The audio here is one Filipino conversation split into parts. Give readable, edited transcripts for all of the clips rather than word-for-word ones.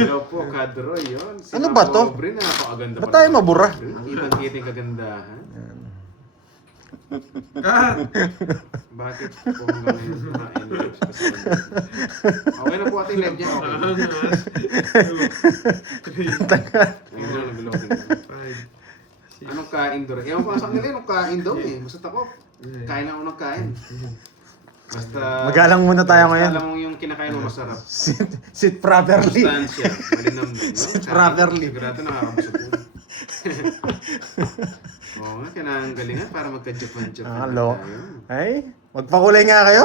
Hello po, Kadroy yun. Si Ano ba to? Pobre na napakaganda Ba't tayo mabura? Kitang-kita yung kagandahan. Bakit po hanggang ngayon na-endorse pa sa okay na po ating live niya. Okay. Ayun na, nag-loading na. Anong kain doon? Ewan ko sa kanila anong kain doon eh. Basta ako, kain lang ako ng kain. Basta... Magalang muna tayo ngayon. Alam mo yung kinakain mo masarap. Sit properly. Sustansya. Malinam na. Sit properly. Sigurado nakakabusog po. Oo nga, kailangan galingan para magka-Japan-Japan na Hello. tayo. Ay, magpakulay nga kayo.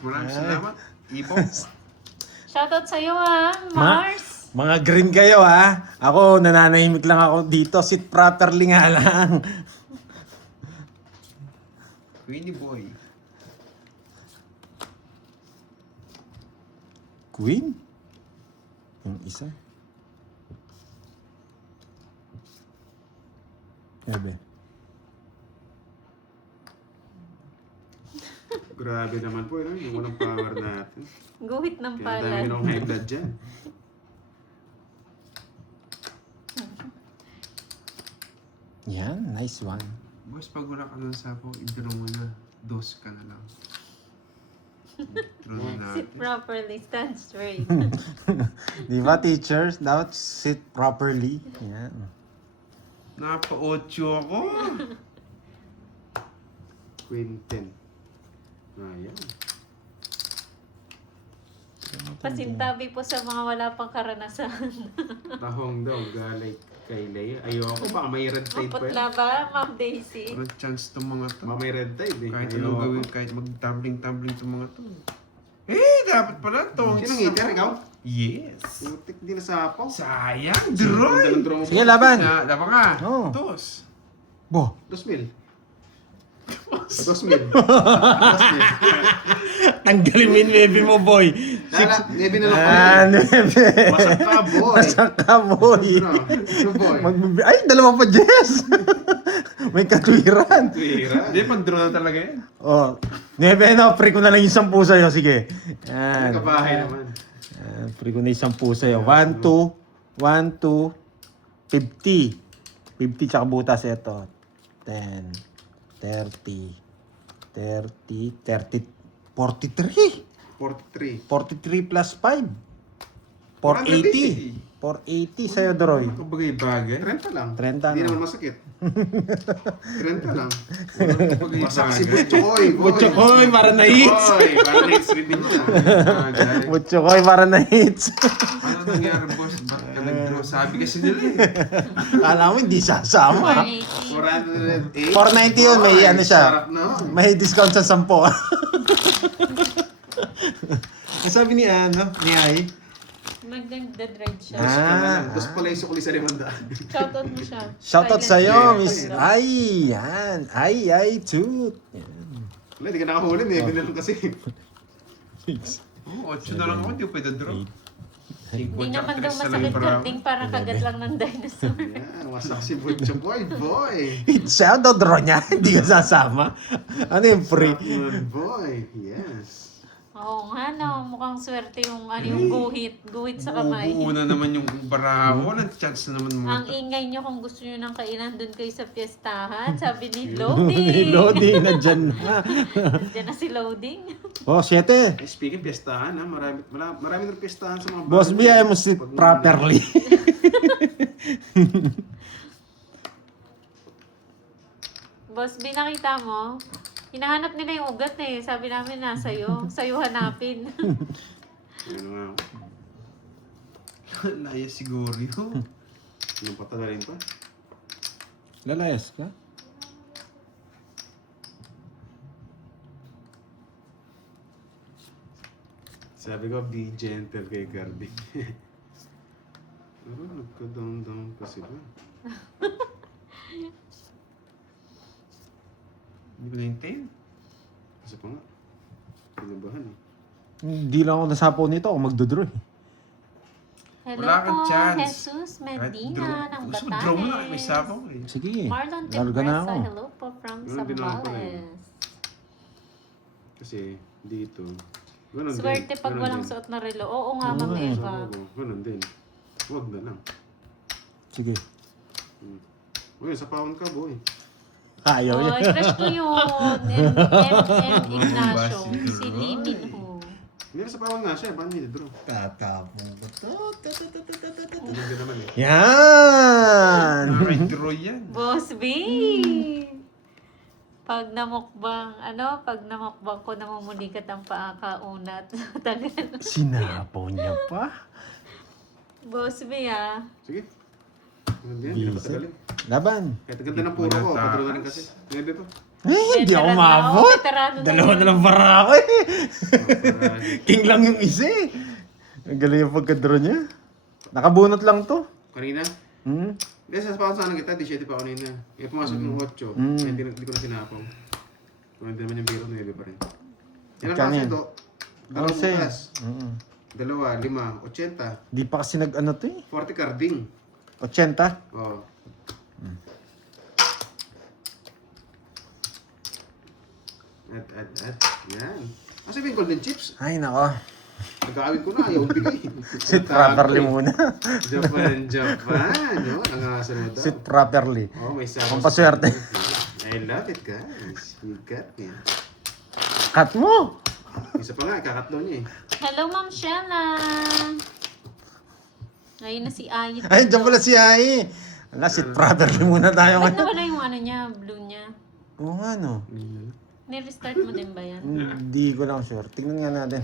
Maraming salamat. Ipo. Shoutout sa'yo ha, Mars. Mga green kayo ha. Ako, nananahimik lang ako dito. Sit properly nga lang. Queenie boy. Queen? Yung isa. Ebe. Grabe naman po, yun, yung walang power natin. Guhit ng Kaya dami palad. nung high blood dyan. Yan, nice one. Boss, pag wala ka ng sapo, i-draw mo na. Dos ka na lang. Draw na Sit natin. properly, stand straight. Di ba, teachers? Dapat sit properly. Yan. Napa-8 ako. Queen 10. Ayan. Pasintabi po sa mga wala pang karanasan. Tahong daw, galay kay Leia. Ayoko, baka may red tide pa Maputla yan. ba, Ma'am Daisy? Walang chance tong mga to. Baka may red tide eh. Kahit Ayoko. anong gawin, kahit mag-tumbling-tumbling tong mga to. Eh, dapat pala to. Sinong hitter, ikaw? Yes. Putik din na sa apaw. Sayang, Droy. Dalang draw mo Sige, pa. laban. Laban ka. Oo. Dos. Bo. 2,000. 2,000. 2,000. Tanggalin mo yung nebe mo, boy. Lala, nebe na lang Ah, pala. nebe. Masak ka, boy. Masak ka, boy. Ano, boy? Ay, dalawa pa, Jess. May katwiran. Tuwira. Hindi, pag-draw na talaga yan. Oh, nebe, no, free ko na lang yung 10 sa'yo. Sige. Yan. Kabahay naman. Free ko na yung 10 sa'yo. 1, 2, 1, 2, 50. 50 tsaka butas ito. 10, 30, 30, 30, 43. 43. 43 plus 5. 480. 480 sa'yo, Droy. Kabagay-bagay. 30 lang. 30 Hindi na. naman masakit. 30 lang. Kabagay-bagay. Masak si Butchokoy, boy. Butchokoy, para na hits. Butchokoy, para na hits rin din siya. Butchokoy, para na hits. Ano nangyari, boss? Ba't ka nag-draw? Sabi kasi nila eh. Alam mo, hindi sasama. 480. 408. 490 yun, may ano siya. Sarap na. May discount sa 10. Ang sabi ni ni Ai. Magdadrive siya. Tapos pala yung sukuli sa 500. Shoutout mo siya. Shoutout Silent sa'yo, treatment Miss daw. Ai. Yan. Ai, toot. Yan. Wala, hindi ka nakahuli. Nebe na lang kasi. Oo, 8 na lang ako, hindi ko pwede draw. Hindi naman daw masakit karding para kagat lang ng dinosaur. Yan, wasak si Butchokoy, boy. Shoutout draw niya. Hindi ka sasama. Ano yung free? Good boy, yes. Oo nga no, mukhang swerte yung guhit sa kamay. Buo na naman yung baraho. Walang chance na naman Ang mga to. ingay nyo kung gusto nyo ng kainan doon kayo sa piyestahan. Sabi ni Loading. Loading na dyan na. Diyan na si Loading. Oh, 7. Eh, speaking piestahan, ha? Marami ng piestahan sa mga Boss B, I must sit properly. Boss B, nakita mo? Hinahanap nila yung ugat eh. Sabi namin nasa'yo. Sa'yo hanapin. Ano nga ako? Laya siguro yun. Anong patagalin pa? Lalayas ka? Sabi ko, be gentle kay Cardi. Pero nagka-down-down pa sila. Hindi ko na-intain. Kasi pa nga, pinabahan eh. Hindi lang ako nasapaw nito. Ako magdodraw eh. Hello Wala kang po, chance. Jesus Kahit Medina ng Gusto ko draw mo na, may Batanes. sapaw eh. Sige. Marlon Larga na Tempresa, ako. hello po from Ano ginawa ko Zambales. Kasi dito, Ganun Swerte din. pag Ganun walang din. suot na relo. Oo nga, Ma'am Eva. Oo, ganun din. Huwag na lang. Sige. Uy, sa pawon ka, boy. Ayaw Oh, niya. crush ko yun. M. Ignacio. Si Lee Min-ho. Hindi sa pawon nga siya, paano hindi, bro? Tatapong ko to. Hindi ka naman eh. Yan! Nakaka-draw yan. Boss B! Pag namukbang ko namumulikat ang paa kaunat. Tagal. Sinapaw niya pa. Boss B ah. Sige. Ganun din, hindi ka patagalin. Laban. Kahit ang ganda ng puro ko, padro na rin kasi. Ngayon dito. Hindi ako Veteran na umabot. veterano na Dalawa yun. na lang bara ako eh. King lang yung isa eh. Ang galing yung pagka-draw niya. Nakabunot lang to. Kanina? Hmm? Hindi, sa pawon sana kita, 17 pa kanina. Eh, pumasok yung 8. Hindi ko na sinapaw. Kung hindi naman yung biro, 9 pa rin. Yan ang Magkano kasi yan? ito. Dalawang Kasi. bukas. Dalawa, 5, 80. Di pa kasi nag-ano to eh. 40 carding. 80. Oo. At. Yan. Kasi yung golden chips. Ay nako. Nagkakawin ko na, ayaw bigay. Sit properly muna. Japan. No? Nangasunod daw. Sit properly. Oh, may sama. Pampaswerte. I love it, guys. You got me. Cut mo. Isa pa nga, kakatlo niya eh. Hello, Ma'am Shella. Ngayon na si Ayit. Ay, dyan pala si Ai. Wala, sit properly muna tayo Ba't ngayon. nawala yung ano niya, blue niya? Oo nga no. Ni-restart mo din ba yan? Hindi ko lang sure. Tingnan nga natin.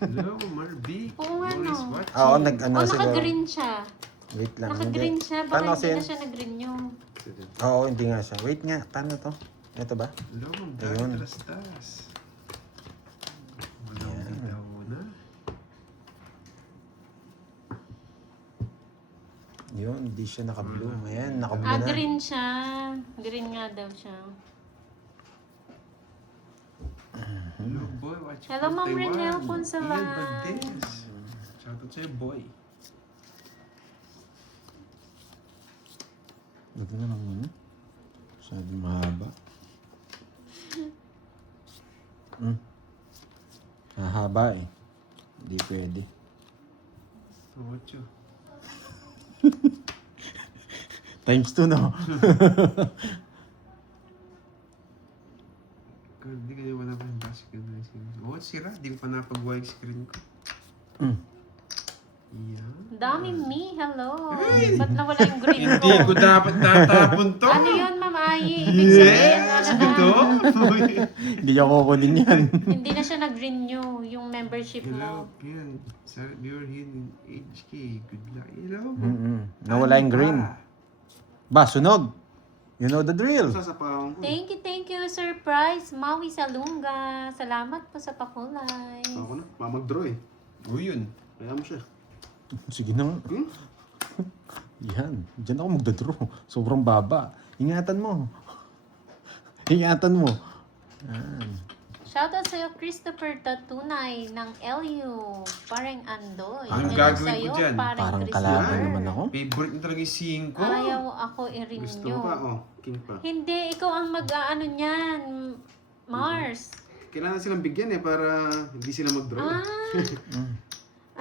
Hello, Marby. Oo nga no. Oo, nag-ano Oh, siguro. naka-green siya. Wait lang. Naka-green hindi. siya. Baka Paano kasi hindi yan? na siya nag-renew. Oo, hindi nga siya. Wait nga. Paano to? Ito ba? Hello, Ma'am Ayun. Dari Trastas. Walang bitaw na. Yun, hindi siya naka-blue. Ayan, naka-blue Ah, na. green siya. Green nga daw siya. Hello, boy. Watch Hello, from Ma'am Taiwan. Renel Ponsalan. Ian Valdez. Shoutout sa'yo, boy. Ito na lang muna. Masyadong mahaba. Mahaba eh. Hindi pwede. Ocho. Times 2 no? Hindi ka naman ako yung basket na screen. Oh, sira. Di ko pa napagawa yung screen ko. Mm. Yan. Dami me. Hello. Ba't nawala yung green ko? Hindi ko dapat natapon to. Ano yun, Ma'am Ayi? Ibig sabihin, Yes! ano Ito? na, Hindi niya kukunin yan. hindi na siya nag-renew yung membership Hello. mo. Yan. You're here in HK. Good luck. Hello. Nawala yung green. Ba, sunog. You know the drill. Sa pawon ko. Thank you, Surprise. Maui Salunga. Salamat po sa pakulay. Ako na, mamag-draw eh. O yun. Kaya mo siya. Sige na nga. Yan. Diyan ako magdadraw. Sobrang baba. Ingatan mo. Ingatan mo. Yan. Shoutout sa'yo, Christopher Tatunay ng LU. Parang Andoy. Ang Yun gagawin sa'yo, ko dyan? Parang Christopher. kalaban naman ako. Favorite mo talaga yung 5. Ayaw ako Gusto i-renew. mo pa? Oh, king pa. Hindi, ikaw ang mag-ano niyan. Mars. Kailangan silang bigyan eh para hindi sila mag-draw. Ah,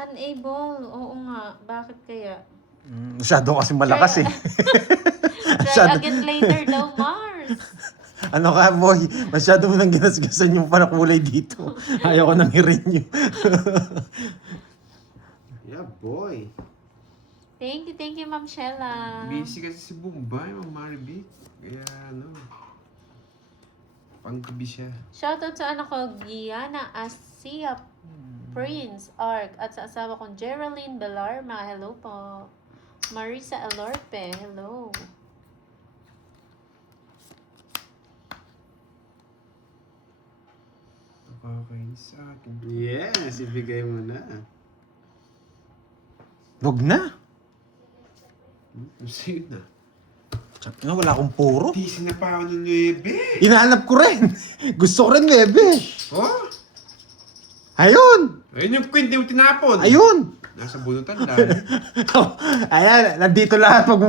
unable. Oo nga. Bakit kaya? Masyado kasi malakas eh. Try again later daw, Mars. Ano ka, boy? Masyado mo nang ginasgasan yung panakulay dito. Ayaw ko nang i-renew. Yeah, boy. Thank you, Ma'am Shella. Busy kasi si Bombay, Ma'am Marby. Kaya ano. Pangkabi siya. Shoutout sa anak ko, Gianna Asia Prince Arc at sa asawa kong Geraldine Belarma. Hello po. Marisa Alorpe. Hello. Nakakainis sa akin. Yes, ibigay mo na. Wag na. Sa'yo na. Tsaka nga, wala akong puro. Di sinapa ako ng 9. Inaanap ko rin. Gusto ko rin, bebe. Oh? Ayun. Ayun yung queen, di mo tinapon. Ayun. Nasa bunutan lang. Ayan, nandito lahat. Wag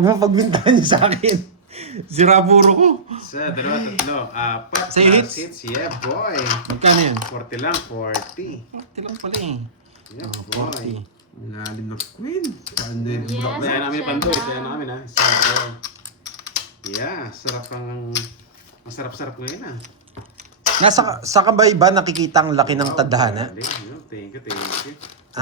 mo pagbintahan niyo sa akin. Sira puro ko. Sa dalawa, tatlo, apat. Say plus hits. Yeah, boy. Magkano yan? 40 lang, 40. 40 lang pala eh. Yeah, Oh, boy. 40. Lalim ng queen. Saan din? Yes. Block na. Kaya namin Siya pandoy, na. kaya namin ha. Sarap. Yeah, sarap ang... Masarap-sarap ngayon ah. Sa kabay ba nakikita ang laki ng tadhana? Galing, yun. Thank you.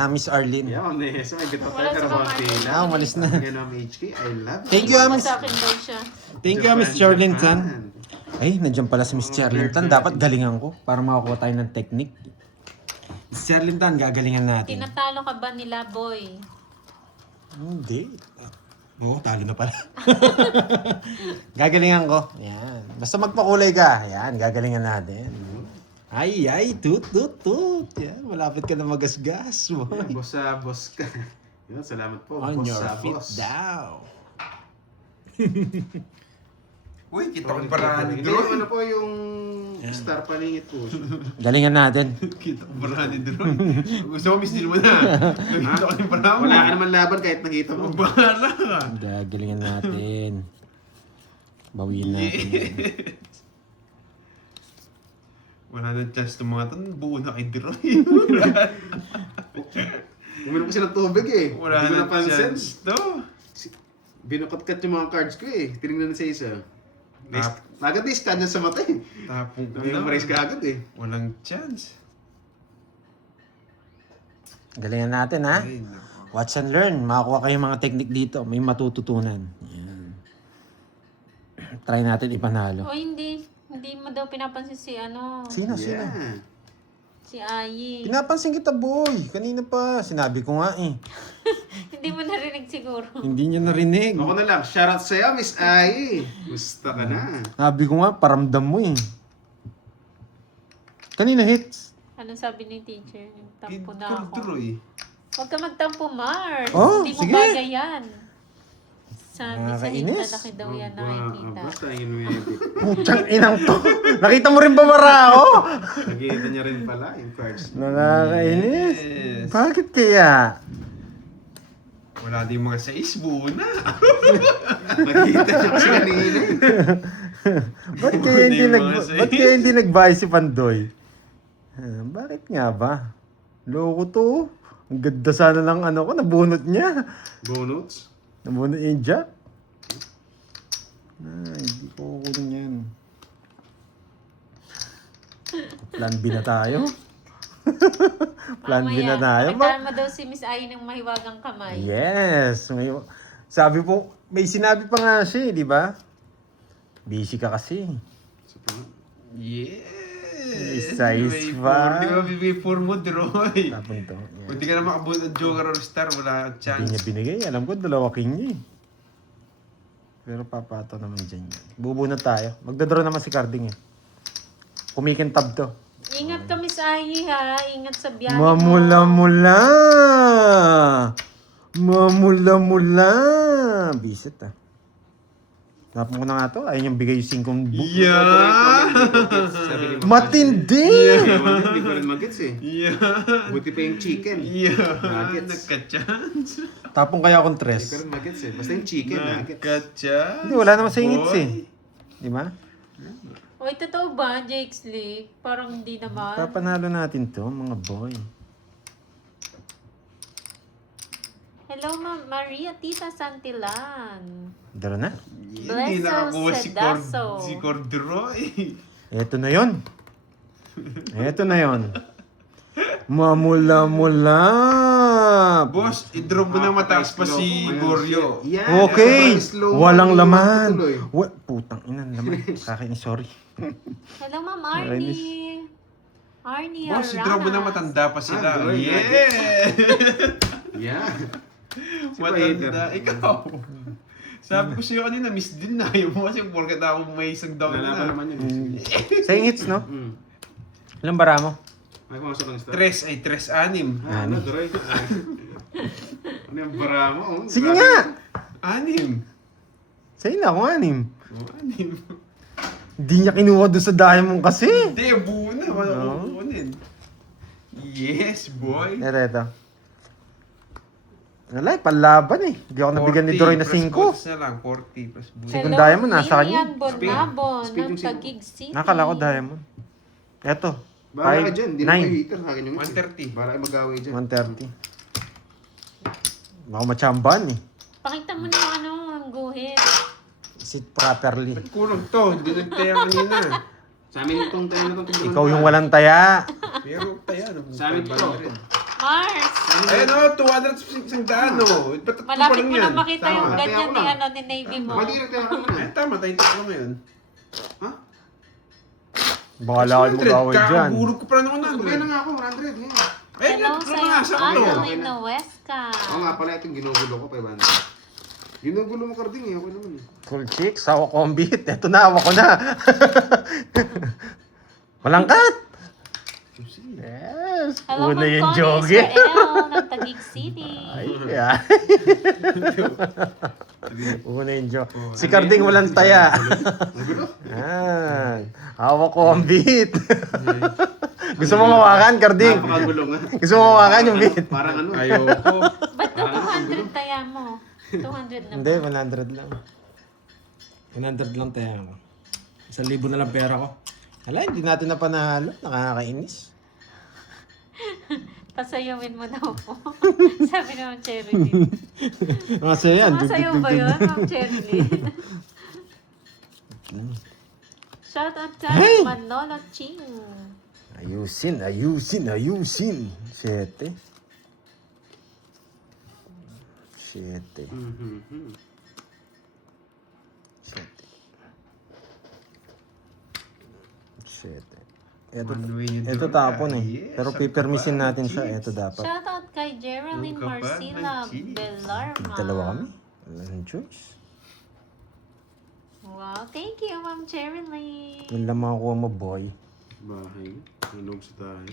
Miss Arlene. Yeah, Ma'am Nessa, may ganda Wala tayo sa pero mga konti Arlene. lang. Umalis na. Yan, Ma'am HK, I love it. Thank you, Miss. Sa akin daw siya. Thank you, Miss Japan, Charlington. Japan. Ay, nandiyan pala si Miss Charlington. Dapat galingan ko para makakuha tayo ng technique. Miss Charlington, gagalingan natin. Tinatalo ka ba nila, boy? Hindi. Oo, talo na pala. Gagalingan ko. Yan. Basta magpakulay ka. Yan, gagalingan natin. Ay, tut. Yan, malapit ka na magasgas. Yeah, Boy. boss ka. Yun, salamat po. On boss your sa feet boss. down. Uy, kita ko parahan ni Hindi, yung Droy. ano po yung star paningit po. Galingan natin. Kita ko parahan ni Droy. Gusto mo, miss din mo na. Kita ko yung parahan mo. Wala ka naman laban kahit nakita mo. Bahala ka. Gagalingan natin. Bawiin natin. yan. Wala na chance ng mga to. Buo na kay Droy. Uminom kasi ng tubig eh. Wala Hindi ko na napansin. chance to. Binukot-cut yung mga cards ko eh. Tinignan na sa isa. Ah. Agad scan niya sa mata eh. Tapong ko Yung na. maris ka agad eh. Walang chance. Galingan natin, ha? Ay, nako. Watch and learn. Makakuha kayo mga technique dito. May matututunan. Yan. Try natin ipanalo. O hindi. Hindi mo daw pinapansin si ano, Sino? Yeah. si Ayi. Pinapansin kita, boy. Kanina pa. Sinabi ko nga eh. Hindi mo narinig siguro. Hindi niya narinig. Ako na lang. Shoutout sa'yo, Miss Ai. Gusto ka na. Sabi ko nga, paramdam mo eh. Kanina hits. Anong sabi ni teacher? Tampo na Kid ako. Droy. Huwag ka magtampo, Mars. Oh, Hindi mo sige. bagay yan. Sabi sa Nakakainis. lalaki daw yan nakikita. Basta yun mo yan. Putsang inang to. Nakita mo rin ba bara ako? Nakikita niya rin pala yung cards. Nakakainis. Yes. Bakit kaya? Wala din mga 6. Buo na. Nakikita niya kasi kanina eh. Ba't kaya hindi, Hindi mga say. ba't kaya hindi nag-buy si Pandoy? Bakit nga ba? Loko to. Ang ganda sana ng ano ko, nabunot niya. Bonuts. Nabunot niya yung jack. Hindi ko kunin yan. Plan B na tayo. Plan B na tayo. Pakitaan mo daw si Miss Ayi ng mahiwagang kamay. Yes. Sabi po, may sinabi pa nga siya, di ba? Busy ka kasi. So, pa. Yes. May size pa. Di ba BB4 mo, Droy? Tapon to. Yan. Kung di ka na makabuhat ng Joker or Star, wala kang Hindi niya chance. binigay. Alam ko, 2 king niya eh. Pero papato naman dyan yan. Bubunot tayo. Magdadraw naman si Carding eh. Kumikintab to. Ingat ka, Miss Ayi, ha? Ingat sa biyahe mo. Mamula-mula! Mamula-mula! Bisit ah. Tapon ko na nga to. Ayun yung bigay yung 5 book. Yeah! Sabi ni Ma'am Matindi! Ewan ko, hindi ko rin magets eh. Yeah! Buti pa yung chicken. Yeah! Nuggets. Nagka-chance. Tapong kaya akong Hindi ko tres. rin magets eh. Basta yung chicken, nuggets. Nagka-chance. Hindi, wala naman sa ingits boy. eh. Di ba? Oy, totoo ba, Jake's League? Parang hindi naman. Papanalo natin to, mga boy. Hello, Ma'am Maria Tita Santilan. Daro na. Hindi Blesso nakakuha Sedaso. si Cordroy. Eto na yon. Eto na yon. Mamula-mula. Boss, i-draw mo na mataas pa si Goryo. Yan. Okay. Slow Walang mo, laman. tuloy. Putang ina laman. Kakainis, sorry. Hello, Ma'am Arnie. Arnie Boss, i-draw mo na Aranas. matanda pa sila. Droy, Yeah! Yeah. Matanda. Ikaw. Sabi ko sa'yo kanina, miss din na. Ayaw mo kasi porket ako may isang down Wala pa na. naman yun. Sa ingits, no? Mm. Ilang bara mo? May pumasok ng star. 3 6. Ano, Droy? Ano yung bara mo? Oh, Sige grabe. nga! 6. Sa'yo na, kung 6. Oh, 6. Hindi niya kinuha doon sa diamond kasi. Hindi, buo na. Wala Oo. ko kukunin. Yes, boy. Eto. Wala, panlaban eh. Hindi ako nabigyan ni Doroy na 5. Boots na lang, 40 plus boots. Second diamond, nasa kanya. Lilian Bonabon Speed ng yung sino? Taguig City. Nakala ko diamond. Eto. Bahala ka dyan, hindi naman 9, kayo hater. Hakin yung 130. Para kayo mag-away dyan. 130. Baka machamban eh. Pakita mo na yung ano, ang guhit. Sit properly. Ba't kulang to? Hindi nagtaya kanina. Sa amin itong tayo na itong tignan. Ikaw yung walang taya. Pero taya. Sa amin to. Mars! Ayun o, 200 isang daan o. Ba't tatlo pa Malapit lang mo yan? na makita Tama. yung Kaya ganyan ako ni, lang. ano, ni Navy mo. Pwede rin tayo ka na. Eh, tama, tayo tatlo ngayon. Ha? Bahala kayo mag-away dyan. Kakabulog ko pa lang ng Kaya 100. na nga ako, 100. Ngayon. Eh, Hello tatlo sa'yo, na nga, sakto. Adeline Huesca. Oo nga pala, itong ginugulo ko, 500. Ginugulo mo karding eh, okay naman eh. Cool chicks, hawak ko ang beat. Eto na, hawak ko na. Walang cut! Yes! Hello, Una yung Connie joge. Israel ng Taguig City. Ay, yeah. Una yung joge. Si Carding walang taya. Ang gulo. Yan. Hawak ko ang beat. Gusto mo mawakan, Carding? Napakagulo nga. Gusto mo mawakan yung beat? Parang ano. Ayoko. Ba't na 200 taya mo? 200 na Hindi, 100 lang. 100 lang taya ko. 1,000 na lang pera ko. Hala, hindi natin na panalo. Nakakainis. Pasayawin mo daw po. Sabi naman Cherry Lynn. Kasi yan. Sumasayaw ba yun, Ma'am Cherry Lynn? Shout out ka, Hey! Manolo Ching. Ayusin, ayusin, ayusin. 7. 7. Mhm. 7. Ito, One way you ito do tapon that. eh. Yes, Pero ang pipermisin kapal, natin siya. cheese. Ito dapat. Shout out kay Geraldine Ang kapal Marcila ng cheese. Belarma. Dalawa kami. Wala nang choice. Wow, thank you, Ma'am Cherry Lynn. Yun lang makakuha mo, boy. Bahay. Hinog sa tayo.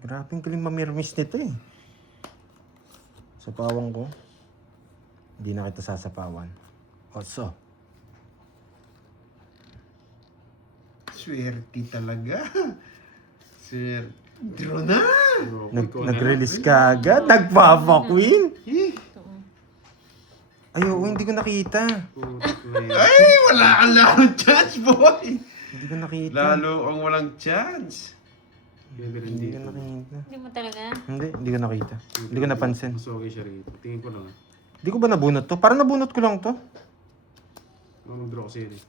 Grabe ang galing mamirmis nito eh. Sa pawang ko. Hindi na kita sasapawan. Oso. Swerte talaga. Swerte. Draw na! Nag-release ka agad. Nagpapa-queen. Eh, Ay, oo, hindi ko nakita. Ay, wala kang lalong chance, boy! Hindi ko nakita. Lalo ang walang chance. Hindi ko nakita. Hindi mo talaga? Hindi ko nakita. Hindi ko napansin. Mas okay siya rito. Tingin ko lang ah. Hindi ko ba nabunot to? Parang nabunot ko lang to. Mag-draw kasi yun eh.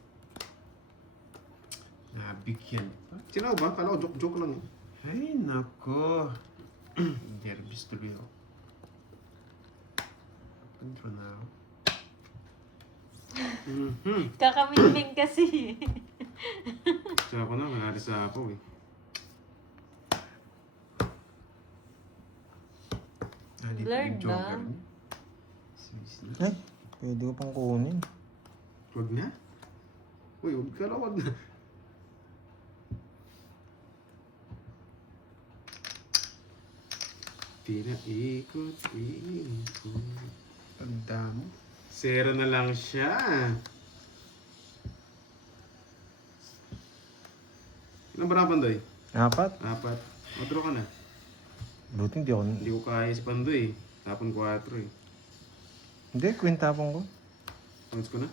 Nabigyan pa. Sinaw ba? Kala ko joke lang eh. Ay, nako. Derbis tuloy ako. Pag-draw na ako. Kakamingling kasi. Siya ako na, manali sa ako eh. Dito Blurred yung joker ba? niya. Swiss na. Ay, pwede ko pang kunin. Wag na. Uy, wag ka lang, wag na. Ikot. Pagdamo. 0 na lang siya. Ilan ba na Pandoy? 4. 4. Mag-draw ka na. Buti hindi ako. Hindi ko kaya si Pandoy. Tapon 4 eh. Hindi, queen tapon ko. Pounds ko na.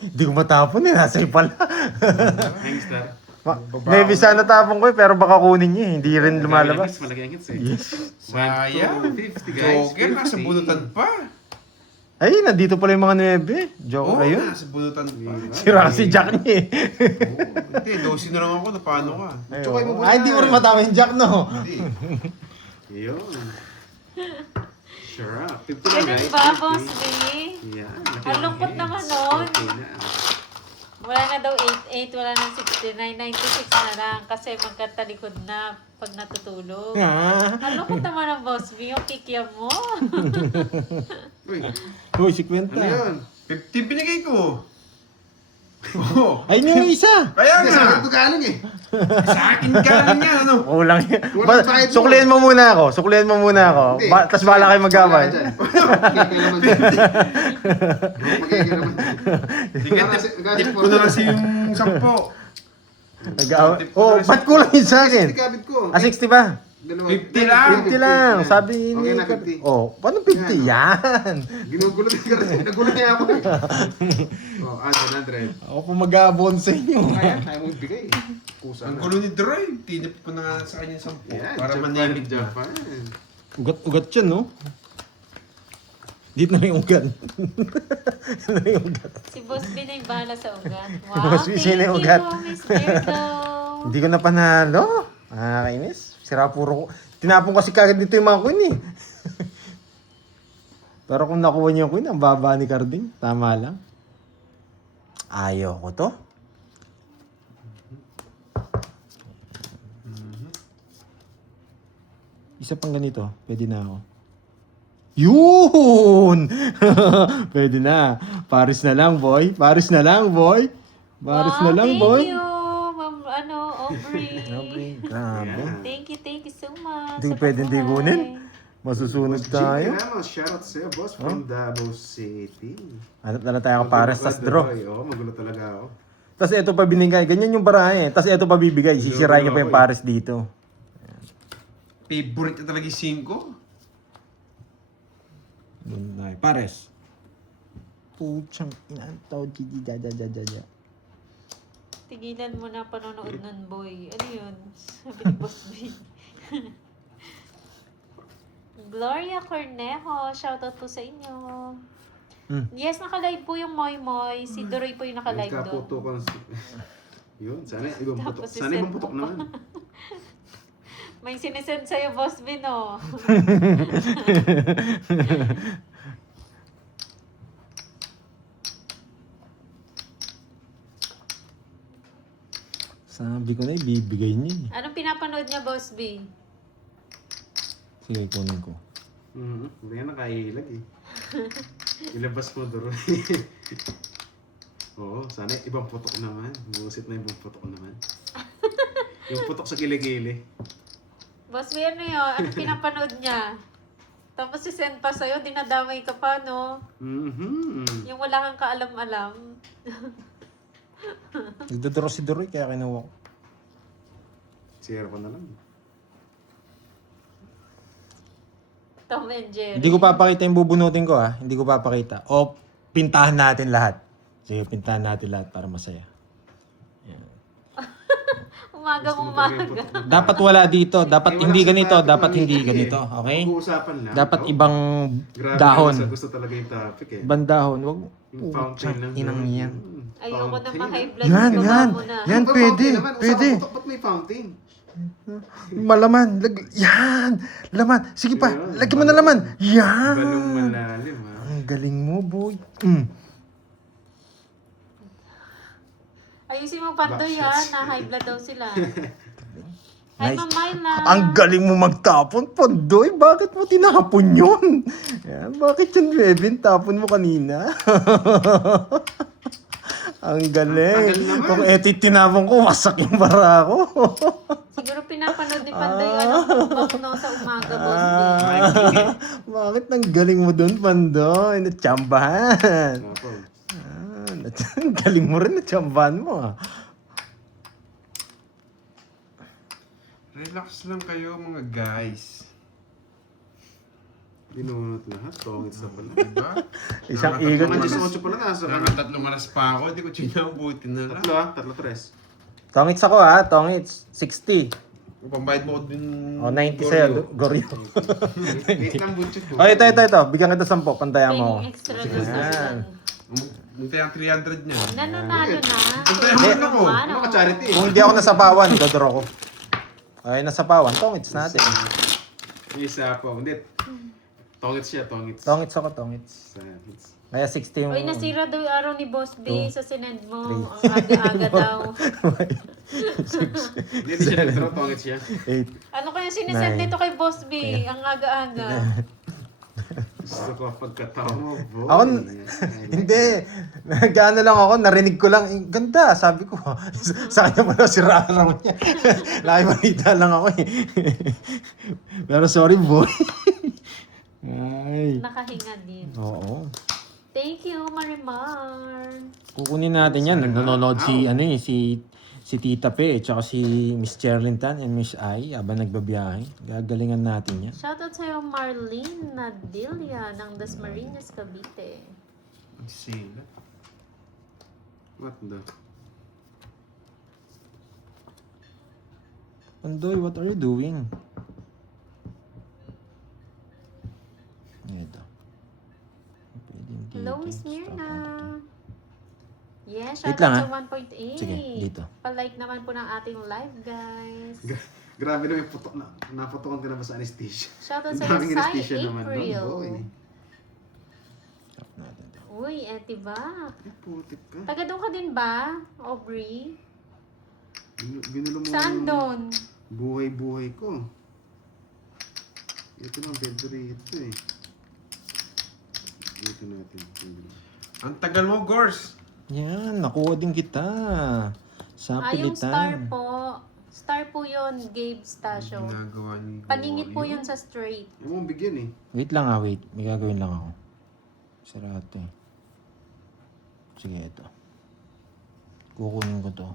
Hindi ko matapon eh. Nasa pala. Hang star. Maybe sana tapon ko eh. Pero baka kunin niya eh. Hindi rin lumalabas. Malaki ang hits eh. Yes. Sayang. 50 guys. Joker, nasa 50. bunutan pa. Ay, nandito pala yung mga 9. Joke Oo, ayun. nasa bunutan pa. Sira si Jack niya eh. Oo, hindi, 12 na lang ako. Paano ka? Tsukay mo muna. Ay, hindi mo rin matama yung Jack, no? Hindi. Yun. Sure up. 50 lang Ganun guys. ba, 50. Boss B? Yan. Ang lungkot naman nun. Okay na. Wala na daw 88, wala na 69, 96 na lang kasi magkatalikod na pag natutulog. Ah. Ang lungkot naman ang Boss B, yung kikiam mo. Uy, Uy, si Kwenta. ano yun? 50 binigay ko. Oo. Ay, yung isa. Kaya Hindi, sa akin nga. ito galing eh. Sa akin galing yan, ano? Kulang yan. Walang bayad mo. Suklihan mo muna ako. Suklihan mo muna ako. Hindi. Tapos bahala kayo mag-away. Magkakaroon naman dyan. Magkakaroon naman dyan. Sige, tip ko na lang si yung 10. Nag-away. Oh, ba't kulang yun sa akin? Kabit ko. Ah, 60 ba? Dalawa. 50 lang. 50 lang. Sabi Okay ni... na, 50. Oh, paano 50 yan? Ginugulo din ka rin. Nagulat niya ako. Oh, 100. Ako pa mag-aabon sa inyo. Ayan, ayaw mo bigay. Kusa Ang na. gulo ni Droy. Tinip ko na nga sa kanya 10. Yan, Para Japan, manimik na. Japan. Ugat yan, no? Dito na yung ugat. Dito na yung ugat. Si Boss B na yung bahala sa ugat. Wow, Boss B, thank sino yung you, ugat? Miss Berto. Hindi ko na panalo. Kainis. Sira puro ko. Tinapon kasi kagad dito yung mga queen eh. Pero kung nakuha niyo yung queen, ang baba ni Carding. Tama lang. Ayaw ko to. Isa pang ganito. Pwede na ako. Yun! Pwede na. Paris na lang, boy. Paris na lang, boy. Paris na lang, boy. Thank you, Ma'am Aubrey. Grabe, grabe. Thank you so much. Hindi sa pwedeng pagbuhay. tigunin. Masusunod tayo. Ramos, shoutout sa'yo, boss, from Davao City. Hanap na lang tayo ka pares, tas draw. Oo, magulo talaga ako. Tapos ito pa binigay. Ganyan yung barahe. Tapos ito pa bibigay. Sisirain niya pa yung pares dito. Favorite niya talaga yung 5. Bunay. Pares. Puchang inantaw. Jajajajaja. Tigilan mo na panonood nun, boy. Ano yun? Sabi ni Boss B. Gloria Cornejo, shoutout po sa inyo. Yes, naka-live po yung Moy Moy. Si Doroy po yung naka-live Nagkaputo doon. ko. Yun, sana ibang putok. Tapos si Sana ibang Seth putok pa. naman. May sinesend sa'yo, Boss B, no? Sabi ko na ibibigay niya eh. Anong pinapanood niya, Boss B? Sige, kunin ko. Hindi nga nakailag eh. Ilabas mo doon. Oo, sana ibang putok naman. Busit na ibang putok naman. Yung putok sa kiligili. Boss B, ano yun? Anong pinapanood niya? Tapos sisend pa sa'yo, dinadamay ka pa, no? Yung wala kang kaalam-alam. Nagdodraw si Doroy kaya kinuha ko. Sira ko na lang. Tom and Jerry. Hindi ko papakita yung bubunutin ko ha. Hindi ko papakita. O pintahan natin lahat. Sige, pintahan natin lahat para masaya. Umagang-umaga. Dapat wala dito. Dapat hindi ganito. Dapat hindi ganito. Okay? Pag-uusapan lang. Dapat Oo. ibang Grabe dahon. Gusto talaga yung topic eh. Ibang dahon. Wag mo. Yung fountain lang. Inang yan. Ayoko na ma-high blood. Yan, baba yan. mo na. Yan, pwede. Pwede. Ba't may fountain? Malaman. Yan. Laman. Sige pa. Yan. Lagyan mo na laman. Yan. Balong malalim ha. Ang galing mo, boy. Ayusin mo pandoy ha. Na-high blood daw sila. Hi, Nice. Ma'am Myla. Ang galing mo magtapon, Pandoy. Bakit mo tinapon yun? Yan, bakit yun, Bebin? Tapon mo kanina. Ang galing. Ang tagal naman. Kung eto tinapon ko, wasak yung bara ko. Siguro pinapanood ni Pandoy ano, no, sa umaga, Boss B. Bakit ang galing mo dun, Pandoy? Natsambahan. Opo. Ang galing mo rin, natsambahan mo ah. Relax lang kayo mga guys. Binunot lahat. Tongits na pala. Diba? Isang Nakatatlong ikot. Mga maras- 18 pala nasa kanya. Nakatatlong maras pa ako. Hindi ko sinabuti na lang. Tatlo, tres. Tongits ako ah, tongits. 60. Pambayad mo ko din. O, 90 sa'yo, Goryo. 8 lang budget ko. O, ito. Bigyan kita 10. Pantayan mo. Paying extra doon sa Yan. Muntay ang 300 niya. Nananalo na. Puntayan mo na ko. Ano ka charity eh? Kung hindi ako nasapawan, dodoro ko. Ay, nasapawan. Tongits natin. Yung isa po. Hindi. Tongits siya, tongits. Tongits ako, tongits. Tongits. Kaya 60 yung... Uy, nasira daw yung araw ni Boss B sa sinend mo. Three. Ang aga-aga daw. Hindi siya nagtaro, tongits siya. 8. Ano kaya sinesend Nine. nito kay Boss B? Ang aga-aga. Gusto ko pagkatao mo, boy. Ako, hindi. Nag-ano lang ako, narinig ko lang. Ganda, sabi ko. Sa kanya pala si araw niya. Nakibalita lang ako eh. Pero sorry, boy. Ay. Nakahinga din. Oo. Thank you, Marimar. Kukunin natin yan. Nanonood si, ano eh, si si Tita Pe, tsaka si Miss Cherlyn Tan and Miss Ai, habang nagbabiyahe. Gagalingan natin yan. Shoutout sa'yo, Marlene Nadilla ng Dasmariñas, Cavite. Sila. What the? Andoy, what are you doing? Ito. Pwedeng dito. Hello, Miss Mirna. Yeah, Wait shoutout lang, sa 1.8. Sige, dito. Palike naman po ng ating live, guys. Grabe naman yung putok na. Naputokan ka na ba sa anesthesia? Shoutout Ang sa daming Sai anesthesia naman April. doon, boy. Tap natin to. Uy, Etiba. Ay, putik ka. Taga doon ka din ba, Aubrey? Binulo mo Saan yung doon? buhay-buhay ko. Ito lang, bedroom ito eh. Dito natin. Ang tagal mo, Gors. Yan, nakuha din kita. Sa Yung star pilitan. po. Star po yun, Gabe Stasio. Ginagawa ni Paningit po yun sa straight. Ayaw mong bigyan eh. Wait lang wait. May gagawin lang ako. Sarado eh. Sige, ito. Kukunin ko to.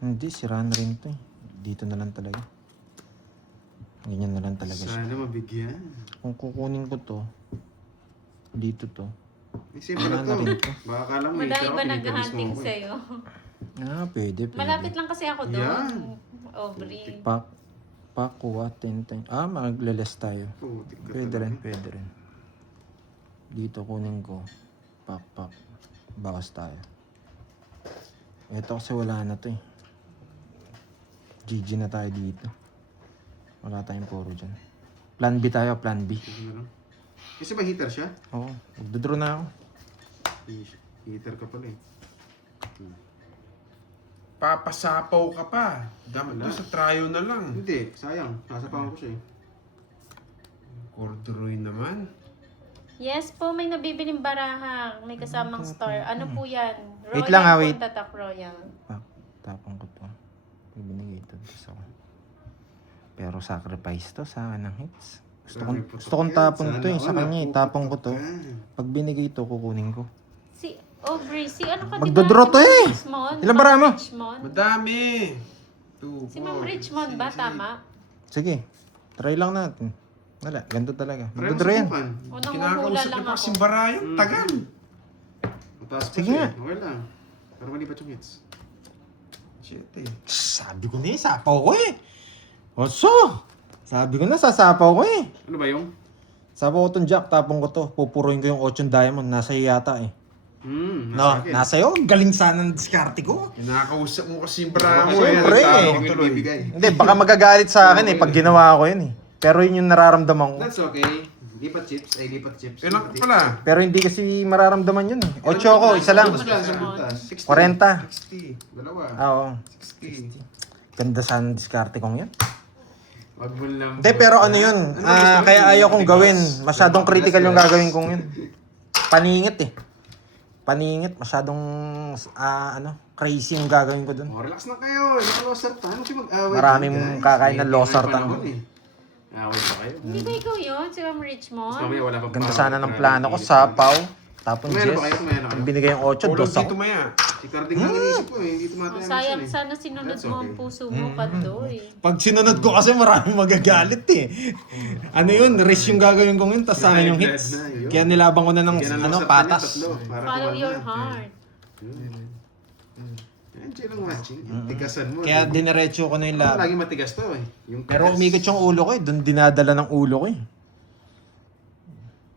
Hindi, sira na rin to eh. Dito na lang talaga. Ganyan na lang talaga siya. Sana mabigyan. Kung kukunin ko to, dito to. Eh, simple na Wala to. na rin to. Baka akala mo Madami ba pinipirmis mo naghahunting ako eh. sa'yo? Ah, pwede. Malapit lang kasi ako doon. Yan. Aubrey. Pakuha, 10. Ah, magleles tayo. Putik ka Pwede talaga. rin, pwede rin. Dito kunin ko. Pak. Bawas tayo. Ito kasi wala na to eh. GG na tayo dito. Wala tayong puro dyan. Plan B tayo, plan B. Ano na lang? Kasi ba heater siya? Oo, magdodraw na ako. Heater ka pala eh. Papasapaw ka pa. Dapat Wala. doon sa tryo na lang. Hindi, sayang. Nasapahan ko siya eh. Corduroy naman. Yes po, may nabibiling barahang. May kasamang star. Ano po yan? Royal Wait lang, po, wait. Tatak Royal. Tapang ko to. Ibinigay ito. Pero sacrifice to sa ng hits. Gusto kong tapon to eh. Sa kanya eh. Tapon ko to. Pag binigay to, kukunin ko. Si Aubrey, si ano ka Magdodraw to eh. Richmond? Ilan bara mo? Richmond? Madami. Si Ma'am Richmond ba? Tama? Sige, try lang natin. Wala, ganito talaga. Try mo Magdodraw yan. subukan. O nanguhula Kinakausap lang niya pa ako. kasing barayan. Tagal. Mataas pa Sige siya nga. eh. Okay lang. Pero malipat yung hits. Shit eh. Sabi ko na eh, sapaw ko eh. Oso! Sabi ko na, sasapaw ko eh. Ano ba yung? Sapaw ko tong jack, tapong ko to. Pupuruin ko yung 8 diamond. Nasa iyo yata eh. Nasa akin. Nasa iyo. Galing sana ng diskarte ko. Kinakausap mo kasing Ako barayan. Siyempre yan, eh. talo ko yung bibigay. Hindi, baka magagalit sa akin eh pag ginawa ko yun eh. Pero yun yung nararamdaman ko. That's okay. Lipat chips. Ay, lipat chips. Ilan ka Lipat pala? Pero hindi kasi mararamdaman yun eh. 8 ako, isa lang. Tapos lang, isang butas. 40. 60. Dalawa. Oo. 60. Ganda sana ng diskarte kong yun. Wag mo lang. Hindi, pero ano yun, Ano gusto mo? kaya ayaw kong Bigas? gawin. Masyadong critical yung Bigas. gagawin kong yun. Paningit eh. Paningit, masyadong crazy yung gagawin ko dun. Oh, relax na kayo. Naka-losartan. Ano kayo mag-away? Maraming guys? kakain ng May losartan. panahon eh. Away pa kayo. Hindi ba ikaw yun? Si Ma'am Tapos Richmond? mamaya wala pa Ganda sana ng plano ko, sapaw, tapon Tumaya na Jess. ba kayo? Tumaya na kayo? Ang binigay yung 8, Ulo dos dito ako. maya. Si Carding lang inisip ko eh. Hindi Oh, tumataya sayang eh. sana sinunod That's mo ang okay. puso mo, Kadoy. Pag sinunod ko kasi maraming magagalit eh. Ano yun, risk yung gagawin kong yun, tas sana yung hits. Kaya nilabang ko na ng Bigyan ng losartan patas. niya, tatlo, para Follow kuha your na. heart. Yan, chill lang watching. Yung tigasan mo. Kaya di ba? diniretso ko na yung Ako, laban. lagi matigas to eh. Yung Pero tigas. umikot yung ulo ko eh. Doon dinadala ng ulo ko eh.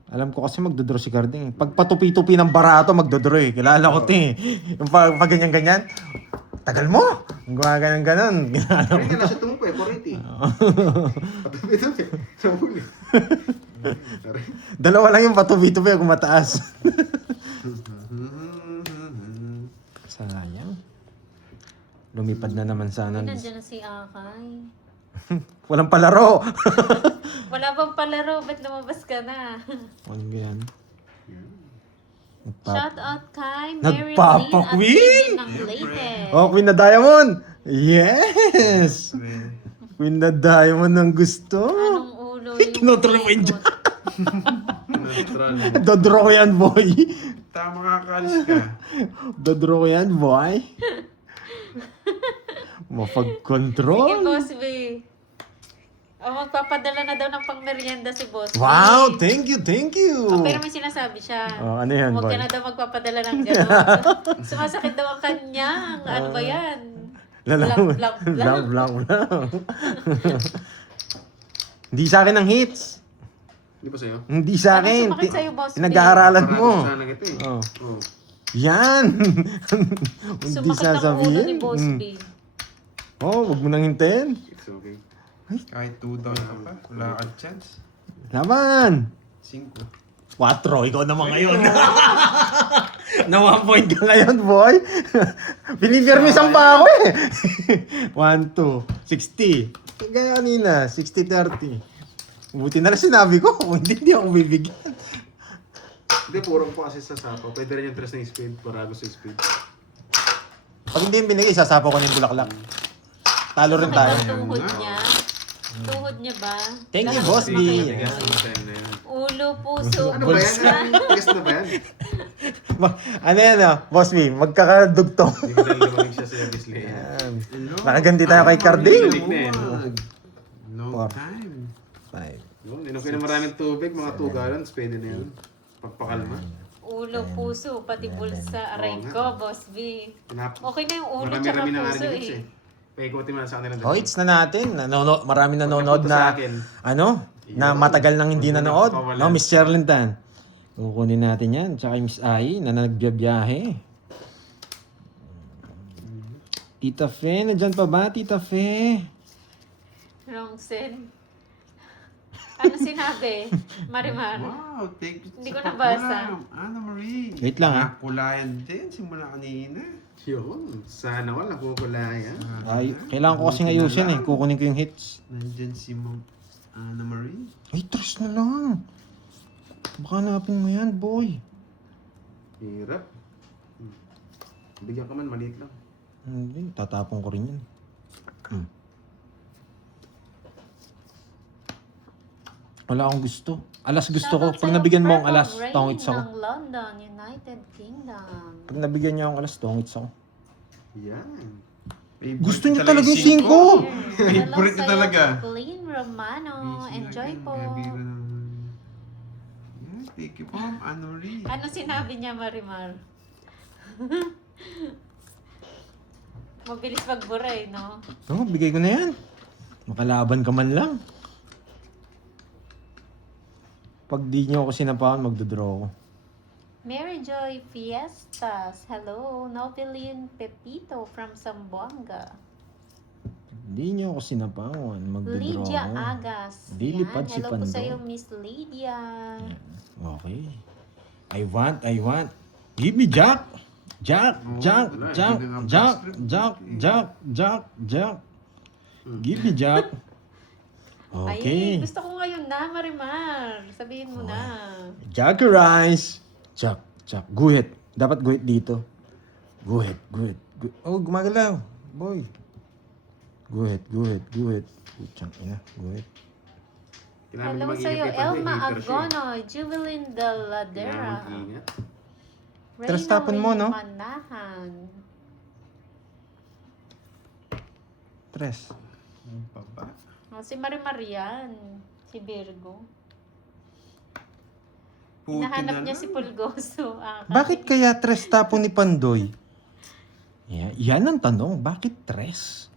Alam ko kasi magdodraw si Carding. Pag patupi-tupi ng barato, magdodraw eh. Kilala ko 'to eh. Yung pag ganyan-ganyan. Tagal mo! Yung ganyan-ganon. Kilala ko. Kaya nga nasa tumupo eh, 480. Patupi-tupi. Sa huli. Dalawa lang yung patupi-tupi kung mataas. Sayang. Lumipad na naman sana. Ay, nandiyan na si Akay. Walang palaro. Wala bang palaro? Ba't lumabas ka na? Ano yan? Shout out kay Mary Lynn at Nagpapakwin! Queen ng latest. Oh, Queen na Diamond! Yes! Queen na Diamond ang gusto. Anong ulo yung Kinotro mo yun ikot? Neutral. Dodraw ko yan, boy. Tama makakalis ka. Dodraw ko yan, boy. Sige, Mapag-control. Boss B. O, magpapadala na daw ng pangmerienda si Boss B. Wow, thank you, thank you. Oh, pero may sinasabi siya. Oh, ano yan, Huwag boy? ka na daw magpapadala ng gano'n. Sumasakit daw ang kanyang. Ano ba yan? Lalang, Blank, blank, lang, lang, lang. Hindi sa akin ang hits. Hindi pa sa'yo? Hindi sa Ano akin. sumakit sa'yo, Boss B? Pinag-aaralan mo. Sana kita eh. Oh. Oh. Yan. Hindi Sumakit ang ulo sasabihin. ni Boss B. Oh, wag mo nang hintayin. It's okay. Kahit 2 down ka pa, wala kang chance. Laban. 5. 4, ikaw naman ngayon. Na 1 point ka ngayon, boy. Pinipirmisan pa ako eh. 1, 2, 60. Kaya kanina, 60-30. Buti na lang sinabi ko. Kung hindi ako bibigyan. Hindi, puro po kasi sa sapo. Pwede rin yung tres na speed para gusto yung speed. Pag hindi yung binigay, sasapaw ko na yung bulaklak. Talo rin tayo. Ang tuhod niya. Tuhod niya ba? Thank you, Lahat Boss B. ba kayo? Tigas yung time na yun. Ulo, puso, Ano ba yan? bulsa. Tigas na ba yan? Ano yan Boss B? Magkakadugtong. Hindi ko dahil lumamig siya sa service lane. Nakaganti tayo kay Carding. Long Four. time. 5. Yun, inom ko na maraming tubig, mga 2 gallons, pwede na yun. Pagpakalma. Ulo, puso, pati bulsa. Aray Oo nga. ko, Boss B. Okay na yung ulo tsaka Marami-rami na puso arguments eh. eh. Paikutin mo na sa kanila. Oh, it's na natin. Marami nanonood Pagkapunta sa na, akin. na matagal nang hindi Huwag mo na nanood. pakawalan. No, Miss Sherlyn Tan. Kukunin natin yan. Tsaka yung Miss Ai na nagbiyahe. Tita Fe, nandyan pa ba? Tita Fe? Wrong send. Ano sinabi? Marimar. Wow, thank you. Hindi sa ko nabasa. pagkulam. Ana Marie. Wait lang, ah. Nakulayan din simula kanina. Yun, sana wala kukulaya. Ay, kailangan ko kasing ayusin eh. Kukunin ko yung hits. Nandyan si Ma'am Ana Marie. Ay, tres na lang. Baka hanapin mo yan, boy. Hirap. Bigyan ka man, maliit lang. Hindi, tatapon ko rin yan. Wala akong gusto. Alas gusto ko. Shoutout Pag sa'yo, nabigyan mo ang Purple alas, Rain tongits ako. ng London, United Kingdom. Pag nabigyan niyo ang alas, tongits ako. Yan. Gusto niyo talaga yung 5? Favorite niya talaga. Jacqueline Romano. Enjoy po. Thank you po, Ma'am Ana Marie. Ano sinabi niya, Marimar? Mabilis magburay, no? No, bigay ko na yan. Makalaban ka man lang. Pag di niyo ako sinapahan, magdodraw ako. Mary Joy Fiestas. Hello. Novelin Pepito from Zamboanga. Di niyo ako sinapahan, magdodraw Lydia ako. Agas. Lilipad Yan. si Hello Pando. po sa'yo, Miss Lydia. Okay. I want. Give me Jack. Jack. Give me Jack. Ay, Okay. gusto ko ngayon na, Marimar. Sabihin mo na. Jack rice. Jack. Guhit. Dapat guhit dito. Guhit. Oh, gumagalaw. Boy. Guhit. Putsang ina. Guhit. Kailangan Hello mag-ingat sa'yo, kay Pando, Elma hater siya eh. Agono, Jubilin de Ladera. Kailangan mag-ingat. Tres tapon mo, no? Manahan. Tres. Yung baba. Oh, si Marimar yan. Si Virgo. Puti Hinahanap na niya lang. si Pulgoso. Bakit kaya tres tapon ni Pandoy? Yan ang tanong. Bakit tres?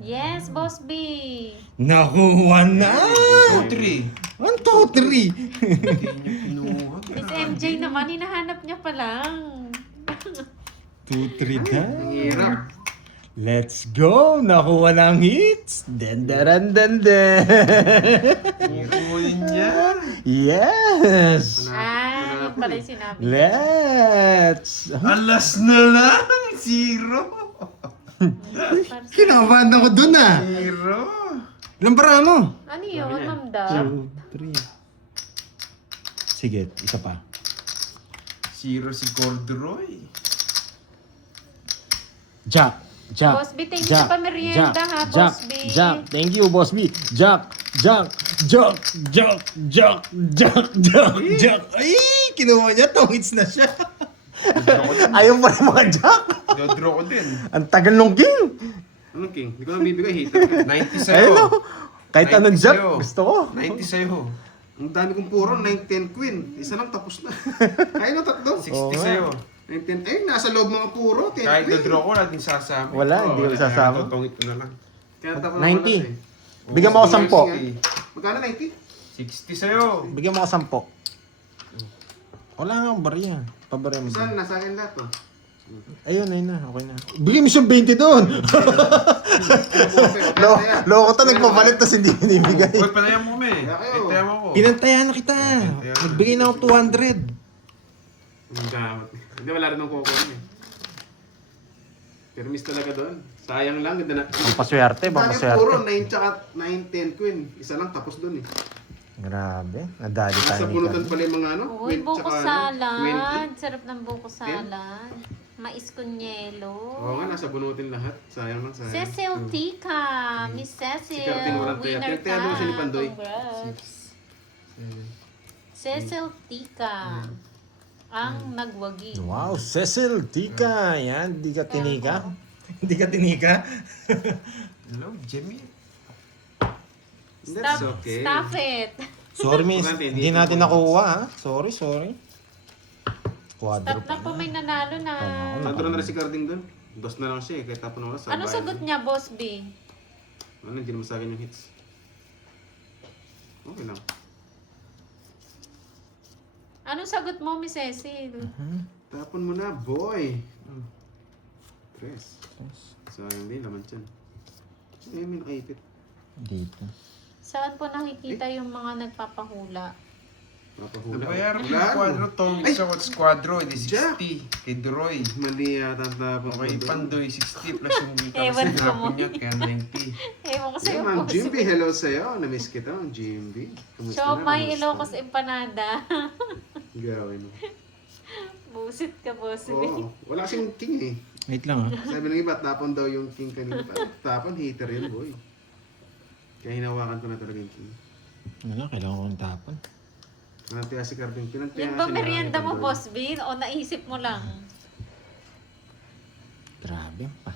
Yes, Boss B. Nakuha na! 2-3. 1, 2, 3. Hindi niyo kinuha. Miss MJ naman, hinahanap niya pa lang. 2, 3 na. Ang hirap. Let's go! Nakuha ng hits! Den. Irunin niya. Yes! Yun pala yung sinabi. Let's! Alas na lang. 0. Kinakabahan ako dun ah! 0. Ilang para mo? Ano yun, Ma'am Dab? 2, 3. Sige, isa pa. 0 si Corduroy. Jack. Boss B, thank you sa pamerienda, ha, Boss B. Jack. Thank you, Boss B. Jack. Jack. Ay, kinuha niya. Tongits na siya. Ayaw pa ng mga Jack. Dodraw ko din. Ang tagal nung king. Anong king? Hindi ko nang bibigay, hater ka. 90 sa'yo. Ayun o. Kahit 90 anong Jack, sa'yo. gusto ko. 90 sa'yo. Ang dami kong puro, 9-10 queen. Isa lang tapos na. Ayun na tatlo. 60 Oo nga. sa'yo. 9-10. Ayun, nasa loob mga puro. 10 Kahit queen. dodraw ko, natin sasama. Wala, hindi ko sasama. Tutungit ko na lang. Kaya tapos 90. na oras eh. Bigyan mo ako 10. Magkano 90? 60 sa'yo. Bigyan mo ako 10. Wala nga akong bariya. Pabariya mo. Saan? Nasa akin lahat to. Ayun na. Okay na. Bigyan mo siyang 20 doon. Loko to, nagpapalit tapos hindi binibigay. Uy, panayan mo, me. Kaya kayo. Itayan mo ko. Pinantayan na kita. Nagbigay na ako 200. Ang gamot. Hindi, wala rin ng kukunin eh. Permis talaga doon. Sayang lang. Ganda na. Ang paswerte, Ang dami puro, 9 tsaka 9-10 queen. Isa lang tapos doon eh. Grabe. Nadali tayo Nasa ni bunutan Carl. pala yung mga ano. Uy, queen buko tsaka ano, salad. Sarap ng buko salad. Mais con Oo yelo. nga, nasa bunutin lahat. Sayang lang, sayang. Cecil Tika. Miss Cecil. Si Carting walang Winner taya. ka. Taya mo siya ni Pandoy. Congrats. Cecil Tika. Ang nagwagi. Wow, Cecil, tika. Yan, di ka tinika. Hindi ka tinika. Hello, Jimmy. That's okay. Stop it. Sorry, miss. Hindi natin nakuha, ha? Sorry. Stop Quadro na po, may nanalo na. Nandun na rin si Carding doon. Dos na lang siya eh. Kahit tapon na sa Anong sagot niya, Boss B? Ano, hindi naman sa akin yung hits. Okay lang. Anong sagot mo, Miss Cecil? Tapon mo na, boy. Tres. Sayang din, laman dyan. Ay, may nakaipit. Dito. Saan po nakikita yung mga nagpapahula? Mapahula. Nabayaran mo Wala. yung quadro, Tommy sa squadro, di Jack. 60. Kay Duroy. Mali yata ang tapon ko Okay, doon. Pandoy, 60 plus yung Ewan ko mo. niya, kaya 90. Ewan ko Hey, sa'yo, Ma'am Boss Jimby, B. hello sa'yo. Namiss kita, Ma'am Jimby. Kamusta So, na? may Kamusta? Ilocos empanada. Gawin mo. Busit ka, Boss B. Oo, wala kasing king eh. Wait lang, ha? Sabi ng iba, tapon daw yung king kanina. Tapon, hater yun, boy. Kaya hinawakan ko na talaga yung king. Wala, kailangan ko ng tapon. Pinantaya si Carding. Pinantaya Yun ba si merienda mo, Pandoy. Boss B? O naisip mo lang? Grabe pa.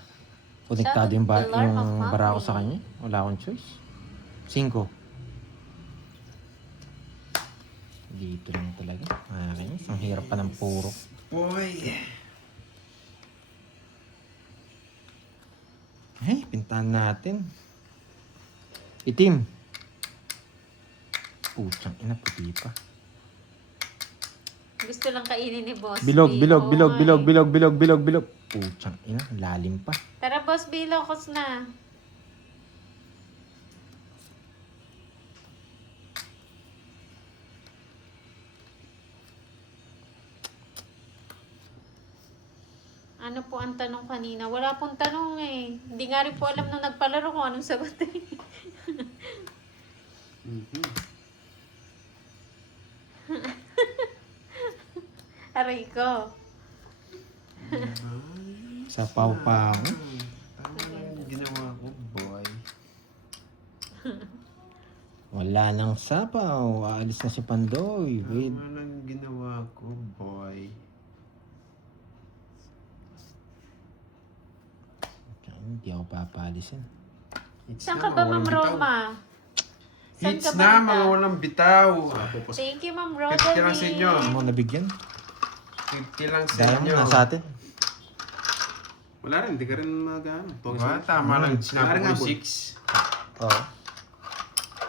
Konektado yung, yung bara ko sa kanya. Wala akong choice. 5. Dito lang talaga. Akin. Ang hirap pa ng puro. Boy. Ay, pintahan natin. Itim. Putang ina, puti pa. Gusto lang kainin ni Boss Bilog. B. Putang ina, lalim pa. Tara, Boss B, Ilocos na. Ano po ang tanong kanina? Wala pong tanong eh. Hindi nga rin po alam nung nagpalaro kung anong sagot eh. Mhm. Aray ko. Sa pau-pau. Tama lang yung ginawa ko, boy. Wala nang sapaw. Aalis na si Pandoy. Wait. Tama lang yung ginawa ko, boy. Hindi ako papalisin. Hits Saan na, ka ba, mga Ma'am walang bitaw. Roma? Saan Hits ka na, banda? mga walang bitaw. Tapos, Thank you, Ma'am 50 lang sa inyo. Ano mo nabigyan? 50 lang sa Dahil inyo. mo nasa atin. wala rin, hindi ka rin mag-ano. Diba? Tama lang. Sinabi Wala ko nga, boy. 6. Oo.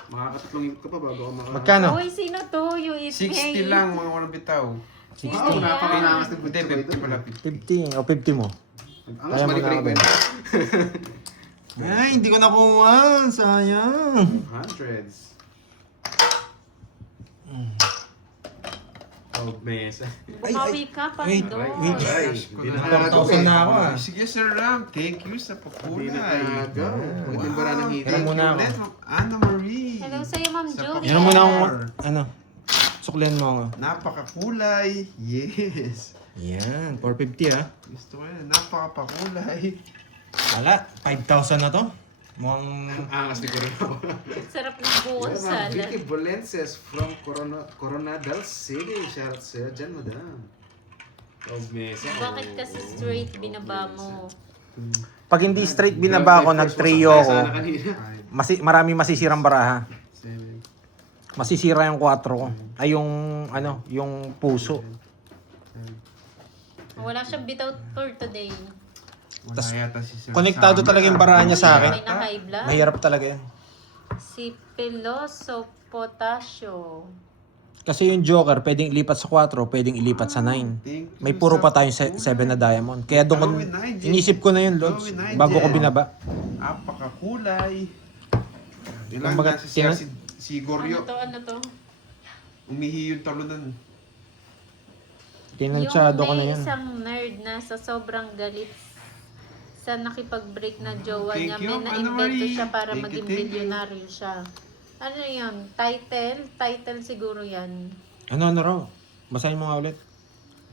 Makakatatlong hit ka pa bago ako maka... Magkano? Uy, sino to? You eat 60 lang, mga walang bitaw. Wow, napakanangas ng Hindi, 50 pala. 50 o 50 mo. Angas, Kaya mo mali-break ba na yun? Ay, hindi ko nakuha. Sayang. Hundreds. Oh, mesa. Bumawi ka pa wait, doon. wait. Ay, hindi na Nakakausan na ako ah. Sige, Sir Ram. Thank you sa Hindi na pakulay. go. Huwag yung bara ng hiti. Tara muna ako. Ulit, Anna Marie. Hello sa'yo, Ma'am Sa Julie. Yan muna akong, ano, suklihan mo ako. Napakakulay. Yes. Yan, 450 ah. Gusto ko yan. Napakapakulay. Wala, 5,000 na to. Mukhang... Angas ni Coronado. Sarap ng buong salad. Vicky Bolenses from Coronadal City. Shoutout sa'yo dyan, madam. Mesa. Bakit kasi straight binaba mo? Pag hindi straight binaba ko, nag-trio ako, Sana kanina. marami masisirang baraha. 7, Masisira yung 4 ko. Ay, yung, yung puso. Wala siyang bitaw for today. Wala yata si Sir Konektado Summer. talaga yung baraha niya sa akin. May na high blood. Mahirap talaga yan. Si Peloso Potasio. Kasi yung Joker, pwedeng ilipat sa 4, pwedeng ilipat sa 9. Thank you, May puro Sir pa tayong 7 na diamond. Kaya doon ko, Going Nigel. inisip ko na yun, Lods, Going Nigel. bago ko binaba. Apakakulay. Ilan Kumbaga, na si Goryo. Ano to? Umihi yung talunan. Tinansyado ko na Yung may yun. isang nerd na sa sobrang galit sa nakipag-break na jowa Thank niya, you, may na-invento Anna-Marie. siya para Thank you, maging thank you. bilyonaryo siya. Ano yun? Title? Title siguro yan. Ano raw? Basahin mo nga ulit.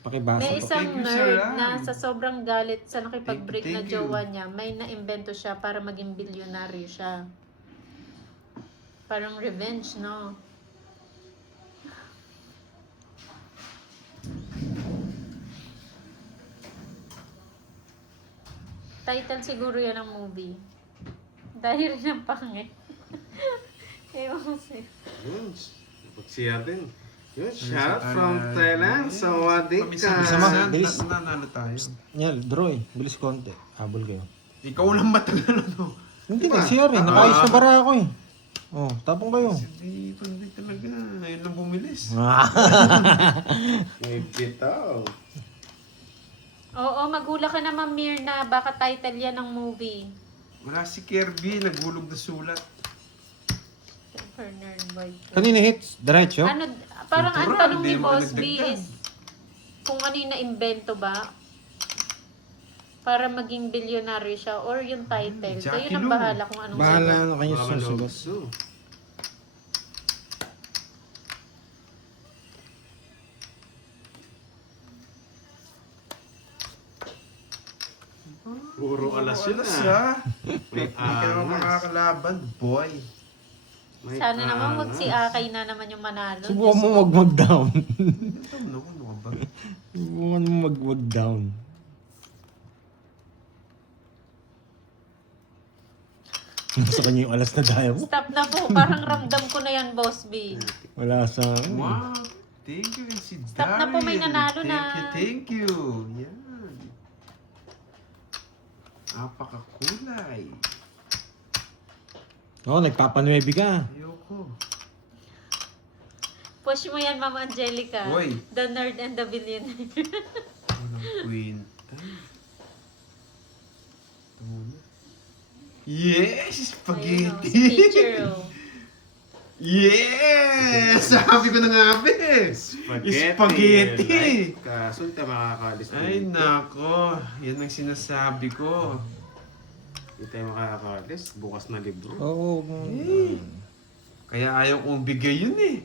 Pakibasa May to. isang Thank you, nerd Sir Ram. na sa sobrang galit sa nakipag-break na Thank you. jowa niya, may na-invento siya para maging bilyonaryo siya. Parang revenge, no? Title siguro yan ng movie. Dahil rin ang pangit. Ewan ko sa'yo. Yun. Pagsiya din. Yun, Sa shout from Thailand. Sawadee ka. Isa ma, bilis. Nanalo tayo. Nyal, draw eh. Bilis konti. Habol kayo. Ikaw lang matagal ano. Hindi Diba? na, CR eh. Nakaayos na bara ako eh. Oh, tapong kayo. Hindi talaga. Ngayon lang bumilis. May bitaw. Oo, maghula ka naman, Mirna. Baka title yan ng movie. Wala si Kirby. Naghulog na sulat. Bernard White. Kanina hits? Diretso? Ano, parang ang Natural, tanong di ni mo Boss B nadagdagan. is kung ano yung na-invento ba para maging bilyonaryo siya or yung title. So Jackie yun ang Lou. bahala kung anong Bahala sagot. na kayo Baka susugot. malogso. Puro alas yun Alas ah. ah. May Hindi ka naman angas. makakalaban. Boy. May Sana naman wag si angas. Akay na naman yung manalo. Subukan mo wag mag-down. Ito ano ka ba? Subukan mo wag-down. Nasa kanya yung alas na daya mo. Stop na po. Parang ramdam ko na yan, Boss B. Wala sa... Wow. Thank you si Stop na po, may Daryl. nanalo na. Thank you. Yan. Apakakulay. Oo, nagpapanuebi ka. Ayoko. Push mo yan, Mama Angelica. Uy. The Nerd and the Billionaire. Walang kwenta. Ito muna. Yes! Ayun, oh, Spaghetti! si teacher, oh. Yes! Sabi ko na nga, bes! Spaghetti! Like, kaso hindi tayo makakalis. Ay, nako. Yan ang sinasabi ko. Hindi tayo makakalis. Bukas na libro. Oo. Kaya ayaw kong bigay yun eh.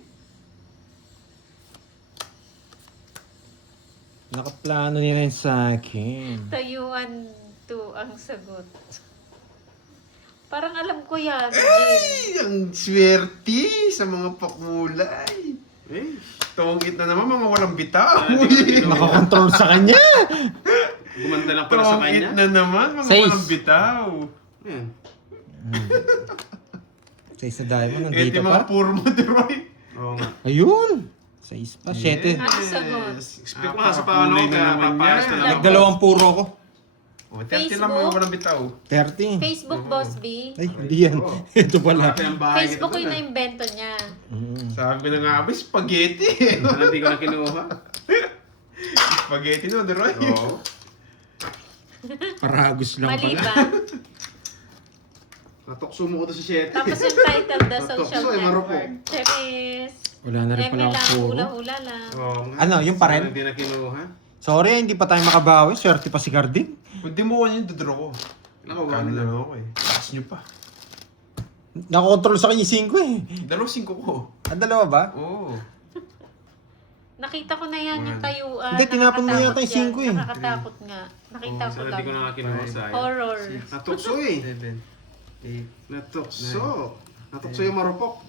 Nakaplano nila yun sa akin. Tayuan 2 ang sagot. Parang alam ko yan, Jin. Ay, ang swerte sa mga pakulay. Eh, Tungit na naman, mga walang bitaw. Nakakontrol sa kanya. gumanda lang pala sa Tungit kanya. na naman, mga Seis. walang bitaw. Ayan. Sa isa diamond, Ito nandito yung mga pa. puro mo, Deroy. Oo nga. Ayun! Sa pa, 7. Ano sagot? Expect mo nga sa paano kaya paparas na lang. Nagdalawang puro ko. O, 30 lang Facebook? mga walang bitaw. 30. Facebook, Boss B. Ay, hindi yan. Ito pala. Ate ang bahay Facebook ko nito yung na. na-invento niya. Sabi ko na nga, ba, spaghetti. Ano, hindi ko na kinuha. Spaghetti no, Deroy. Oo. Paragos lang Mali pala. ba? Natokso mo ko to sa 7. Tapos yung title, The Social Natokso, marupok. Network. Cheris. Wala na rin Eme pala lang, ako puro. hula-hula lang. Oo nga. Ano, yung pa rin? Sana Hindi na kinuha. Sorry, hindi pa tayo makabawi. Swerte pa si Cardin. Hindi mo ko yun, dodro ko. Naku, Kano ano lang ako eh. Taas nyo pa. Nakakontrol sa kanya yung 5 eh. 2-5 ko. Dalawa ba? Oo. Nakita ko na yan yung tayuan. Hindi, tinapon mo Nakakatakot yata yung 5 yan. eh. Nakakatakot nga. Nakita ko Sana lang. hindi ko na kinuha sa Horror. Natokso eh. 7. Natukso. Natukso yung marupok.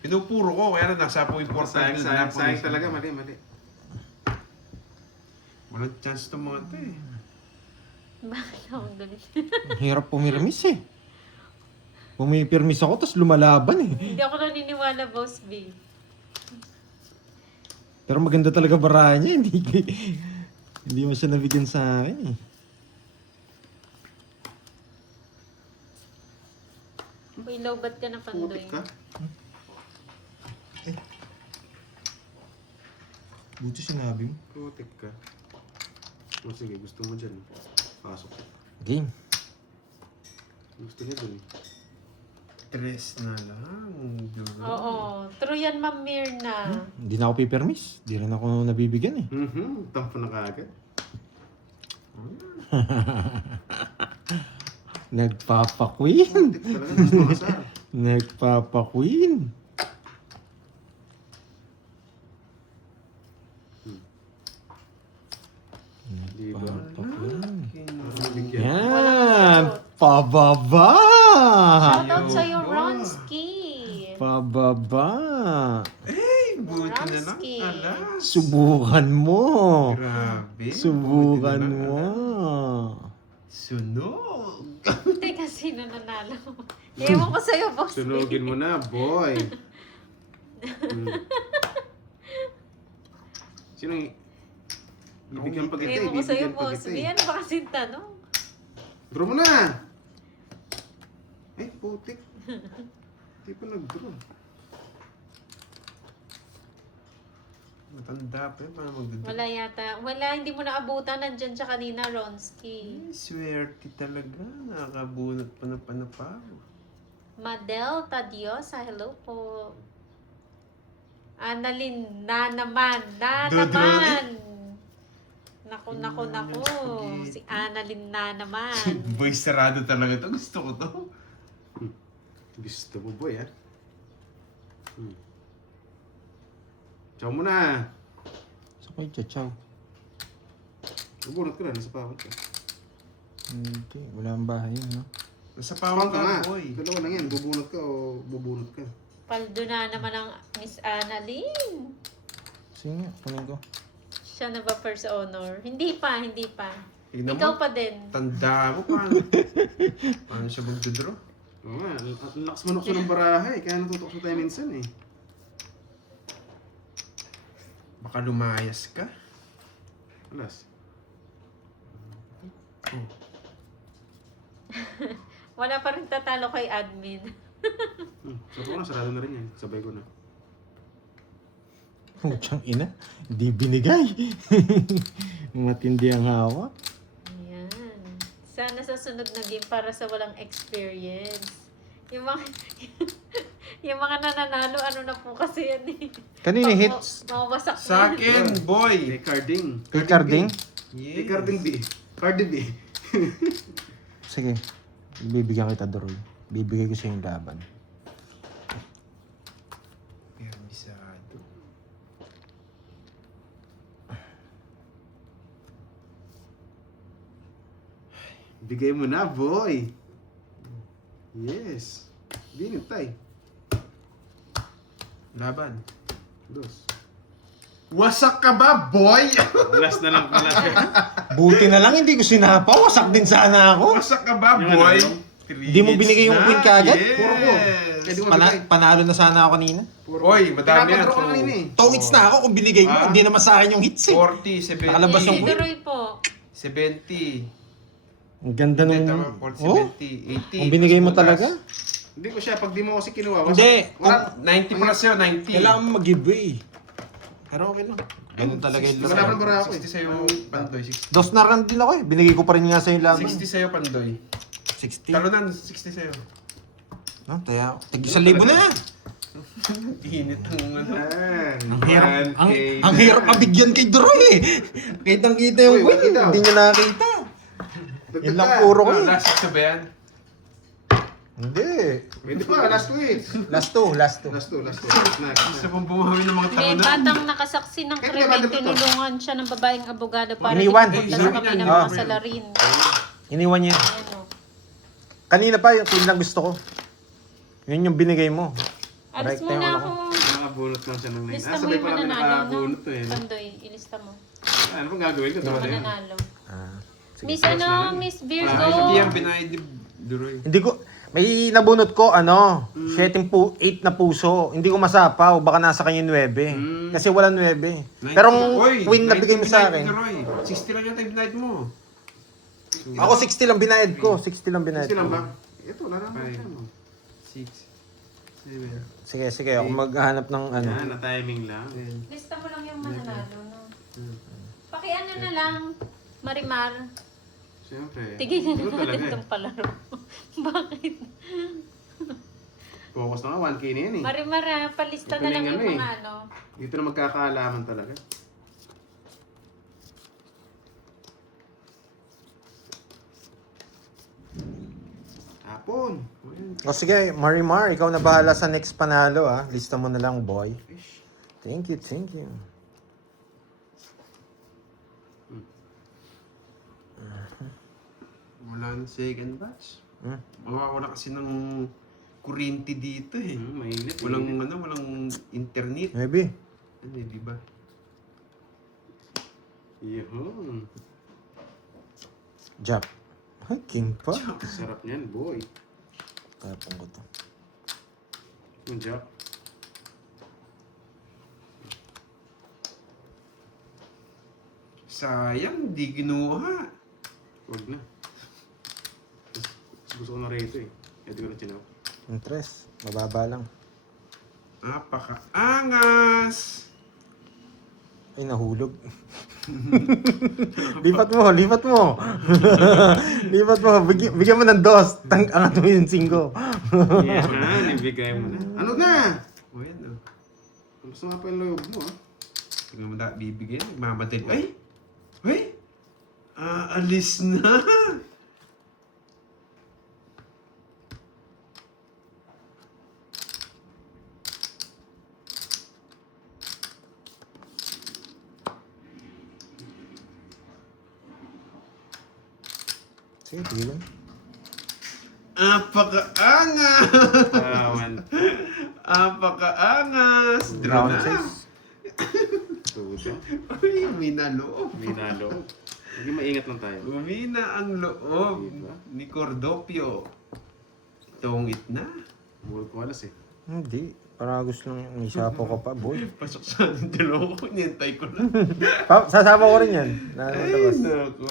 Pinupuro ko, kaya nasa po important. Sayang talaga, mali. Walang chance itong mga ito eh. Bakit ako galit? Ang hirap pumirmis eh. Pumipirmis ako, tapos lumalaban eh. Hindi ako naniniwala, Boss B. Pero maganda talaga barahan niya, hindi mo siya nabigyan sa akin eh. Uy, lowbat ka na, Pandoy. Putik ka. Buti sinabi mo. Putik ka. O sige, gusto mo dyan. Pasok. Game. Gusto niya dun. 3 na lang. Oo. True yan, Ma'am Mirna. Hindi na ako pipirmis. Hindi rin ako nabibigyan eh. Tampo na kaagad. Nagpapa-queen. Putik talaga. Gusto mo kasar. Nagpapa-queen. Di ba? Nagpapa-queen. Bigyan. Yan! Pababa! Shoutout sa'yo, boss. Ronski. Pababa! Buti na lang. Ramsky. Alas. Subukan mo! Grabe. Subukan Buti na lang, mo! alas. Sunog. Teka, sino nanalo? Ewan ko sa'yo, Boss B. Sunugin mo na, boy. Sino yung... Ibigyan pa kita, Ewan ko sa'yo, ibibigyan pa Boss kita B. eh. Ano ba kasing tanong? Draw mo na! Ay, putik. Hindi pa nag-draw. Matanda pa yun. Paano magdadala? Wala yata. Wala, hindi mo naabutan. Nandyan siya kanina, Ronski. Swerte talaga. Nakakabunot pa ng panapaw. Madel Tadiosa, hello po. Annalyn, na naman. Naku. Si Annalyn na naman. Boy, sarado talaga to. Gusto ko to. Gusto mo, boy, ha? Chow mo na! So kayo, chow. Bubunot ka na, nasa pawat ka. Hindi, wala ang bahay yun, no? Nasa Pawat pawang ka nga. ka, boy. Dalawa lang yan, bubunot ka o bubunot ka. Paldo na naman ang Miss Annalyn. Sige nga, kunin ko. Siya na ba first honor? Hindi pa. Tignan Ikaw mo. pa din. Tanda ko paano. Paano siya magdodraw? Oo nga, ang lakas manok siya ng baraha eh, kaya natutok tayo minsan eh. Baka lumayas ka. Alas. Wala pa rin tatalo kay admin. Sabi ko na, sarado na rin yan. Sabay ko na. Putsang ina, hindi binigay. Matindi ang hawak. Ayan. Sana sa sunod na game para sa walang experience. Yung mga yung mga nananalo, ano na po kasi yan eh. Kanina hits. Mawasak na. Sa akin, boy. Kay Carding. Kay Carding? Kay Carding B. Cardi B. Sige, bibigyan kita, Doroy. Bibigay ko sa yung laban. Permisado. Bigay mo na, boy. Yes. Binintay. Laban. Dos. Wasak ka ba, boy? Last na lang pala. Buti na lang, hindi ko sinapa. Wasak din sana ako. Wasak ka ba, Yung boy? ano? Hindi mo binigay yung queen kagad? Yes. Puro ko. Pwede mo bigay. Panalo na sana ako kanina. Puro. Oy, madami yan. Pinapadraw ko kanina eh. 2 hits na ako kung binigay mo. Ah? Hindi naman sa akin yung hits eh. 40, 70. Nakalabas yung Si queen. Duroy po. 70. Ang ganda Hindi, nung... tama. 40, Oh, 70, 80. kung binigay mo Plus talaga. Hindi ko siya, pag di mo kasi kinuha, Hindi. Wala. 90 plus yun, 90. Kailangan mo mag-giveaway. Pero okay lang. Ganun talaga yung Wala laro. pa bara ako eh. 60 sa'yo, Pandoy. 60. Dos na run din ako eh. Binigay ko pa rin nga sa'yo yung laban. 60 sa'yo, Pandoy. 60. Talunan, 60 sa'yo. No, taya. Tig 1,000 na. Init ang ano. Ang hirap, ang hirap mabigyan kay Doroy eh. Kitang-kita yung Uy, win. wala. Hindi niya nakakita. Yun lang puro ko eh. Last sa ba yan? Hindi. Pwede pa, last week. Last two. Last two. Gusto mong bumawi ng mga May talunan? batang nakasaksi ng Kahit may krimen, bata pa to. tinulungan siya ng babaeng abogado para Iniwan. di pupunta Iniwan sa kami yan. ng Ah. mga salarin. Iniwan niya. Ayan o. Kanina pa, yung queen lang gusto ko. Yun yung binigay mo. Alis Correct, muna yung ako. Nakabunot lang siya ng 9. Lista mo Sabay yung pa namin mananalo, no? nakabunot to eh. Pandoy, ilista mo. Ano pang gagawin ko? Tama na yun. Mananalo. Ah, sige. Miss ano, Miss Virgo. Hindi yan binayad ni Duroy. Hindi ko, may nabunot ko, 8 na puso. Hindi ko masapaw, baka nasa kanya 9. Kasi wala 9. Pero ang queen na bigay mo sa akin, Duroy, 60 lang yung time binayad mo. ako 60 lang binayad ko. 60 lang binayad Sige lang ko. ba? Ito, wala naman. 6, 7, Sige, sige. Ako maghahanap ng ano. Yan, na-timing lang. 10. Lista mo lang yung mananalo, no? Pakiano na lang, Marimar. Siyempre. Tigil Ganun na talaga natin eh. itong palaro. Bakit? Focus na nga, 1K na yan eh. Marimar, palista Ito na na lang yung yung ano eh. mga ano. Dito na magkakaalaman talaga. Hapon. O sige, Marimar, ikaw na bahala sa next panalo Lista mo na lang, boy. Fish. Thank you, thank you. Wala nang second batch. Hmm? Mawawala kasi ng kuryente dito eh. Mainit. Walang mainit. walang internet. Maybe. Ano eh, di ba? Yun. Jack. Ay, king pa. Sarap niyan, boy. Tapong ko to. Yung jack. Sayang, di ginuha. Huwag na. Gusto ko na rito eh. Hindi ko na chinaw. Interest. Mababa lang. Napakaangas! Ay, nahulog. Lipat mo, lipat mo. Lipat mo. Bigyan mo ng dos. Angat mo yung 5. Yan, ibigay mo na. Ano na? O yan Gusto nga pa yung loob mo Tingnan mo na, bibigyan. Nagmamadali. Ay! Ay! Aalis na! Sige, tigil lang. Apakaangas! Tawan. Apakaangas! Draw Round na! 6. Tuto. Uy, minalo. Minalo. Hindi maingat lang tayo. Umina ang loob Diba? ni Cordopio. Tungit na. Buhol ko alas eh. Hindi. Para gusto lang yung isapo ko pa, boy. Pasok sa dalawa ko, nintay ko lang. Sasama ko rin yan. Ay, Nalabas. nako.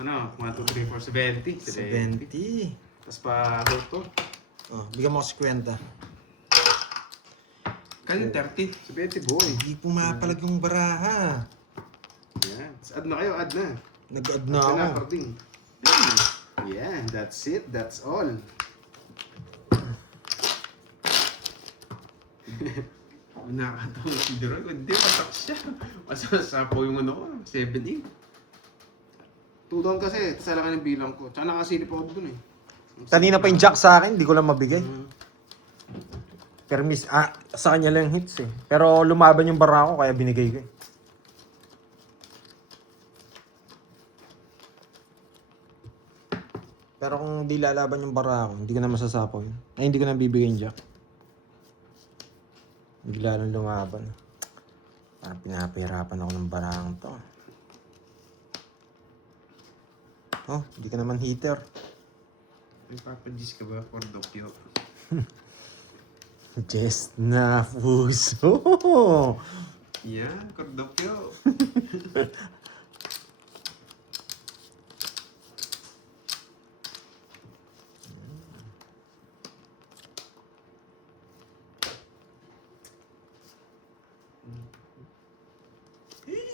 Ano? 1, 2, 3, 4, 70. 70. Tapos pa to. Oh, bigyan mo ko 50. Kanya 30. 70 boy. Hindi pumapalag yung baraha. Yan. Tapos add na kayo, add na. Nag-add na Add ako. na, parding. Yeah, that's it. That's all. Nakakatawa si Duroy. Hindi, patak siya. Masasapo yung ano ko. 7-8. 2 down kasi. Tapos alangan yung bilang ko. Tsaka nakasilip ako dun eh. Kanina pa yung jack sa akin, hindi ko lang mabigay. Pero sa kanya lang hits eh. Pero lumaban yung bara ko, kaya binigay ko eh. Pero kung di lalaban yung bara ko, hindi ko na masasapaw yun. Ay, hindi ko na bibigay yung jack. Bigla lang lumaban. Parang pinapahirapan ako ng barang to. Oh, hindi ka naman hitter. May papadis ka ba, Cordopio? Just na puso. Yan, Cordopio.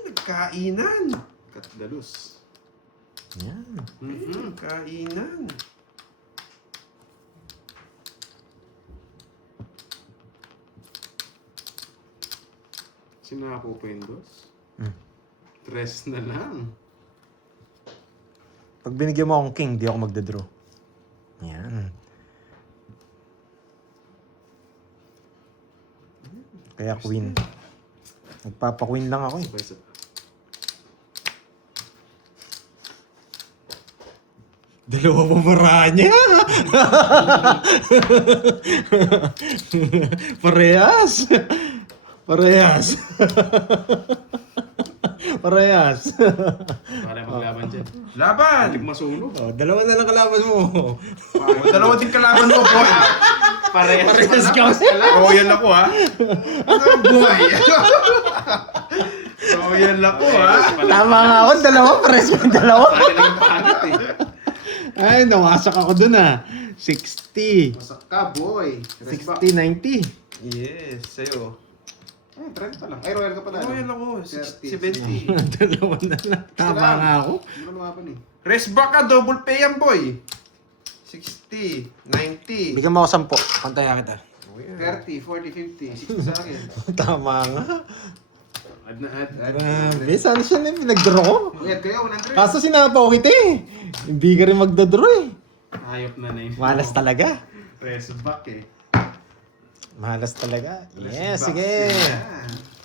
Nagkainan. Katgalus. Yan. Nagkainan. Sino nakapupendos? Hmm. 3 na lang. Pag binigyan mo akong king, di ako magdadraw. Yan. Kaya queen. Nagpapa-queen lang ako eh. Sabay-sabay. Dalawa pa maranya. Parehas. Parehas. Parehas. Para maglaban dyan. Laban! Hindi masunog. Oh, dalawa na lang kalaban mo. Dalawa din kalaban mo, boy. Parehas ka. Oo, yan ako, ha? Ano, boy? Oo, yan ako, ha? Tama nga ako, dalawa. Parehas ka dalawa. Pare lang yung pangit eh. Ay, nawasak ako dun ah. 60. Masak ka, boy. 60, 90. Yes, sa'yo. Eh, 30 lang. Ay, royal ka pala. Oo, no? yan ako. 30. 70. Dalawa na lang. Tama nga ako. Hindi mo lumaban eh. Rest back ka, double pay yan, boy. 60, 90. Bigyan mo ako 10. Pantaya kita. Oh, yan. 30, 40, 50. 60 sa akin. Tama nga. Add na add. Grabe, sana siya na yung pinag-draw ko. Add kayo, 100. Kaso sinapa ko kita eh. Hindi ka rin magdadraw eh. Hayop na na yun. Malas talaga. Press back eh. Malas talaga. Yes, Back sige. sila.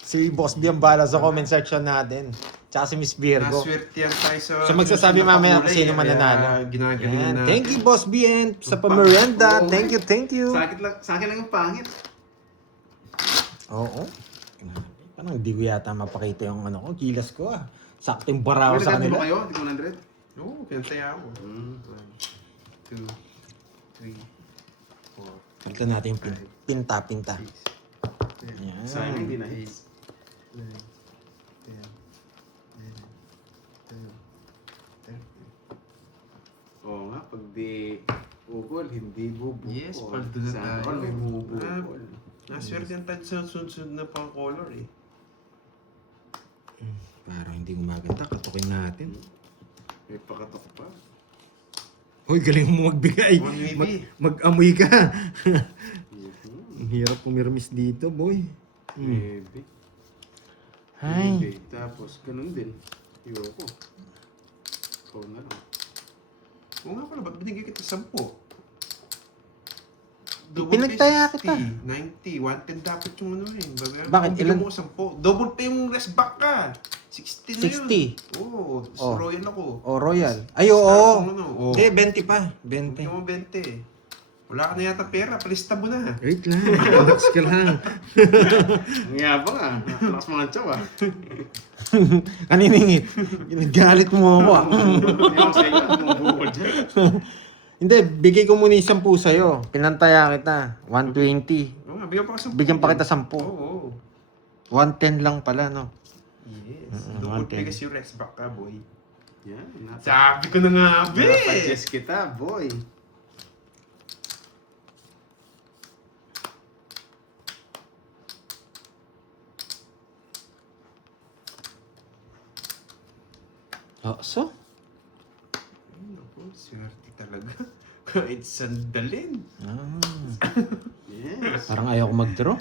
Si Boss B ang bala sa comment section natin. Tsaka si Miss Virgo. Naswerte yan tayo sa... So magsasabi mamaya kung sino mananalo. Ginagaling Yan. na. Thank you, Boss B, and sa pamerienda. Oo, Thank you, thank you. Sa akin lang yung pangit. Oo. Parang hindi ko yata mapakita yung ano ko, kilas ko ah. Sakting bara ko sa Pwede kanila. kayo, hindi ko 100. Oo, pinantaya ako. 1, 2, 3, 4, Palitan natin yung pinta-pinta. 6, 7, Yan. Sayang hindi na hits. 9, 10, 11, 12, 13. Oo nga, pag di bubol, hindi bubol. Yes, paldo na Sa tayo. all, may bubol. Naswerte yan tayo sa sunod na pang color eh. Parang hindi gumaganda. Katukin natin. May pakatok pa. Hoy, galing mo magbigay. One wavy. Mag-amoy ka. Mhm. Ang hirap pumirmis dito, boy. Maybe. Ay. Maybe. Tapos, ganun din. Ayoko. Ikaw na lang. Oo nga pala, ba't binigay kita 10? Pinagtaya kita. 90, 110 dapat yung ano eh. Bakit? Ilan? Ilan? Mo 10. Double pay yung rest back ka. 60 na yun. 60. Oo, Oh. royal ako. O, Royal. Ay, Star oo. kung ano. Oo. Hindi, 20 pa. Hindi 20. mo 20. Wala ka na yata pera, palista mo na. Wait lang. Relax ka lang. Ang yabang ah. Lakas mga tsaw ah. Kaniningit. Galit mo ako ah. Hindi ako sa inyo. Bumubol dyan. Hindi, bigay ko muna yung 10 sa'yo. Pinantaya kita. 120. Oo nga, bigyan pa ka 10. Bigyan pa kita 10. Oo. 110 lang pala, no? Yes. Mm, Double 110. pay kasi yung rest back ka, boy. Yan. Sabi ko na nga, be! Napag-guess kita, boy. Oh, so? Ay, naku, swerte talaga. Kahit sandalin. Ah, Yes. parang ayaw ko mag-draw.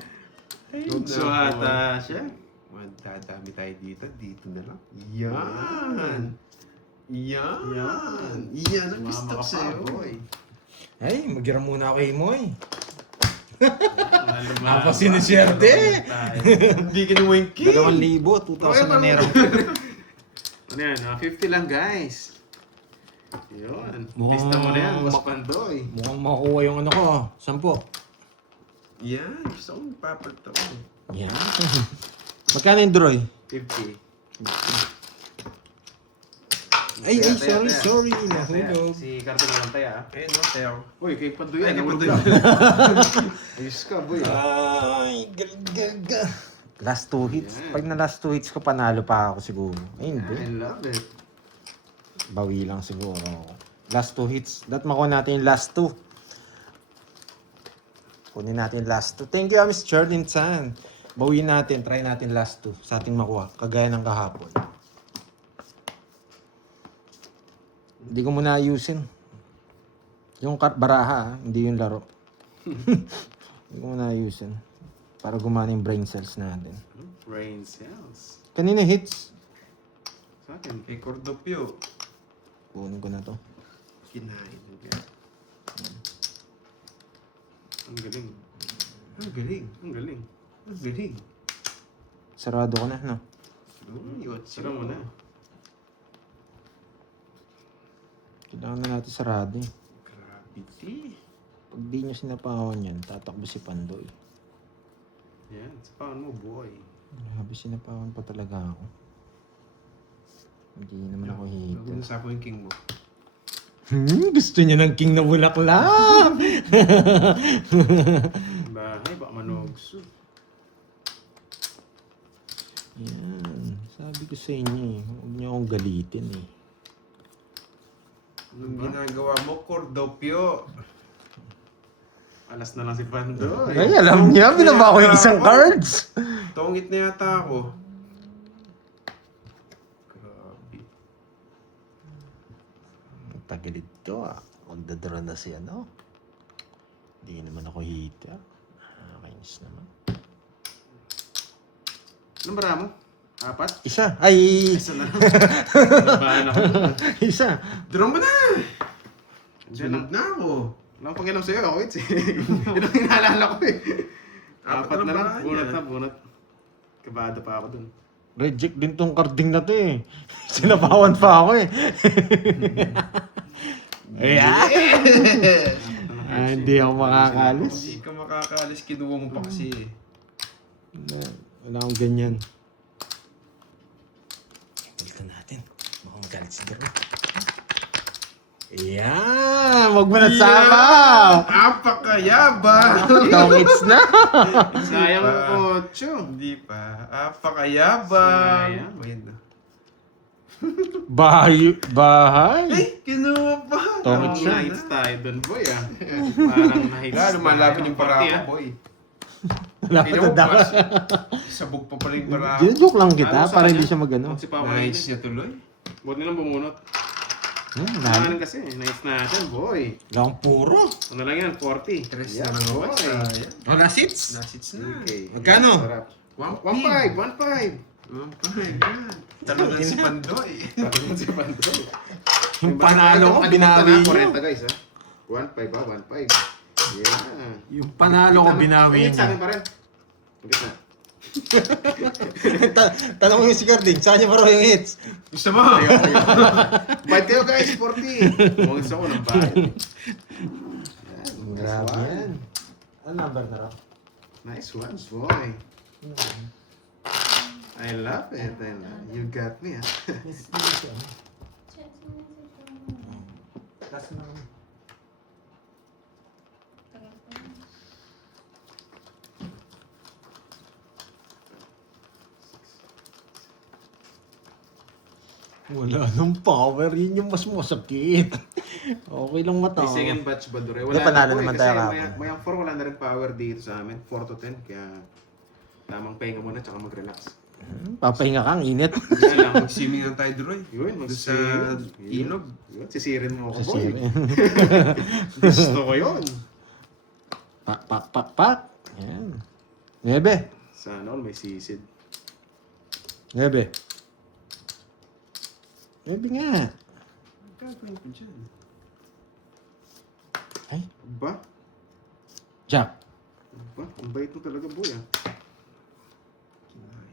Tugso ata siya. Magdadami tayo dito. Dito na lang. Yan! Yan! Yan ang gusto ko sa'yo. boy. Ay, mag-gira muna ako kay Moy. Apa siniswerte? Hindi ka naman 2,000, 2,000 na meron. Ano yan? 50 lang, guys. Yun. Mukhang- Lista mo na yan, Boss Pandoy. Mukhang makuha yung ano ko. 10. Yan, gusto ko magpapalito ko. Yan. Magkano yung draw? 50. Ay, Taya, sorry. taya. Nahulog. Si Carton na lang tayo ah. Ayun, no, Teo. Uy, kay Pandoy Ay, yan. kay Nahulog Pandoy. lang. Ayos ka, boy. Ay, gaga. Last 2 hits. Pag na last 2 hits ko, panalo pa ako siguro. Ay, hindi. I love it. Bawi lang siguro. Last 2 hits. Dapat makuha natin yung last 2. Kunin natin yung last 2. Thank you, Miss Charlene San. Bawiin natin. Try natin last 2 sa ating makuha. Kagaya ng kahapon. Hindi ko muna ayusin. Yung baraha, hindi yung laro. Hindi ko muna ayusin. Para gumana yung brain cells natin. Brain cells. Kanina hits. Sa akin. Kay Cordopio. Kunin ko na to. Kinain. Ang galing. Ang galing. Ang galing. Ang galing. Sarado ko na, no? Uy, Sira mo na. Kailangan na natin sarado eh. Gravity. Pag di nyo sinapawan yan, tatakbo si Pandoy. Yan, sapawan mo, boy. Grabe, sinapawan pa talaga ako. Hindi naman ako hihita. Huwag na sapo yung king mo. Gusto niya ng king na bulaklak. Bahay, baka manogso. Yan. Sabi ko sa inyo eh. Huwag niyo akong galitin eh. Anong ginagawa mo, Cordopio? Alas na lang si Pandoy. Ay, alam niya. Binaba ko yung isang cards. Tongit na yata ako. Grabe. Tagalid to ah. Magdadara na si ano. Hindi naman ako hita. Kainis naman. Anong bara mo? 4? Isa. Ay! Isa na lang. Nabahan ako. Isa. Draw mo na! Diyan lang. Sunod na ako. Wala akong pakialam sa'yo, ako it's eh. Yun ang inaalala ko eh. 4 na lang. Bunot na, Bunot. Kabado pa ako dun. Reject din tong carding na to eh. Sinapawan pa ako eh. Ayan! Hindi ako makakalis. Hindi ka makakaalis, kinuha mo pa kasi eh. Wala akong ganyan. Balikan natin. Baka magalit si Dero. Ayan! Huwag mo na sama! Apakayabang! Tongits na! Sayang pa. ang 8. Hindi pa. Apakayabang! Sayang. Ayan na. Bahay! Ay! Kinuha pa! Tongits siya. Nights tayo dun, boy ah. Parang nights. Wala, lumalapin yung para Party, ako, ah. boy. Wala Ino ka mo, na pas. Sabog pa pala yung para ako. Joke lang kita Ano sa para kanya? hindi siya magano. Si Papa Nice niya tuloy. Buti nilang bumunot. Lalo. Ano kasi, nights natin, boy. Lang puro. Ano lang yan, 40. Tres Yeah, na lang ako. boy. Sayang. Oh, last hits? Nasits na. Okay. Magkano? Sarap. 1.5. 1.5. Oh my God. Talagang si Pandoy. Parang si Pandoy. Yung panalo ko, Ito, binawi ito na, niyo. 40 guys ha. 1.5 ah, 1.5. Yeah. Yung panalo ko, binawi Ay, sa akin niyo. pa rin. Magkit na. Tanong mo yung si Carding, saan niya pa raw yung hits? Gusto mo? Bayad kayo guys, 40. Mungis ako ng bayad. Grabe yan. Ano number na raw? Nice one, boy. I love it. I love it. You got me ah. Wala nang power, yun yung mas masakit. Okay lang mata. May second batch ba dure? Hindi, panalo po naman kasi tayo kahapon. Mayang 4 wala na rin power dito sa amin. 4 to 10. Kaya tamang pahinga muna tsaka mag-relax. Papahinga kang init. Yan lang. Mag-swimming na tayo, Droy. Yun, Doon sa ilog. Yun, sisirin mo ako, Sa boy. siri. Gusto ko yun. Pak, pak, pak, pak. Yan. Nebe. Sana all may sisid. Nebe. Nebe nga. Gagawin ko dyan. Ay, Ba? Jack. Ba? Ang bait mo talaga, boy ah.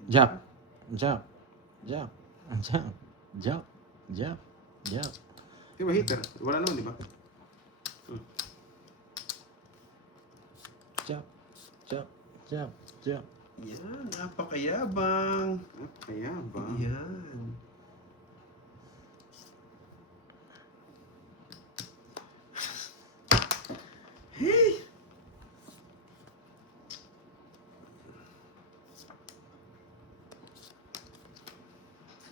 Jack. Jack. Jack. Jack. Jack. Jack. Jack. Di ba hitter? Wala naman, di ba? Jack. Jack. Jack. Jack. Yan, napakayabang. Kaya ba? Yan. Hey!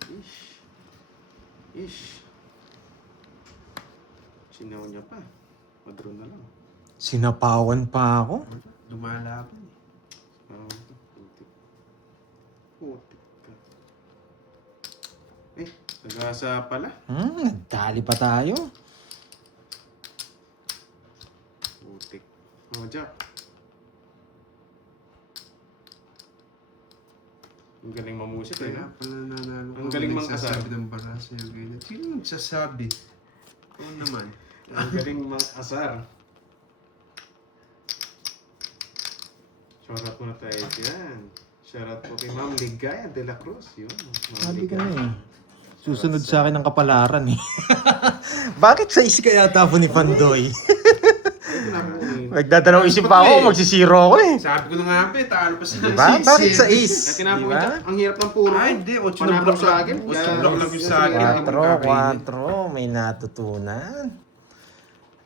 Ish. Ish. Sinaw niya pa. Madro na lang. Sinapawan pa ako. Lumalaban eh. Putik. Putik ka. Eh, nag-asa pala. Nagtali pa tayo. Putik. Oh, Jack. Ang galing mamusik eh. Kaya pala nanalo Ang galing mang nagsasabi asar. ng bara sa'yo ganyan. Sino nagsasabi? Oo naman. Ang galing mang-asar. Shoutout muna tayo dyan. Shoutout po kay Ma'am Ligaya de la Cruz. Yun. Ma'am Sabi ko Ligaya. na eh. Susunod sa akin ang kapalaran eh. Bakit 6 kaya tapo ni Pandoy? Ay, tinapunin. Nagdadalawang isip pa ako, magsisiro ako eh. Sabi ko na nga pa, talo pa sila. Diba? Bakit sa Kaya is? tinapunin Diba? siya. Ang hirap ng puro. Ay, hindi. 8 na Panapos block sa akin. 8 na block lang yung sa akin. Hindi ko 4, magkakainin. 4. May natutunan.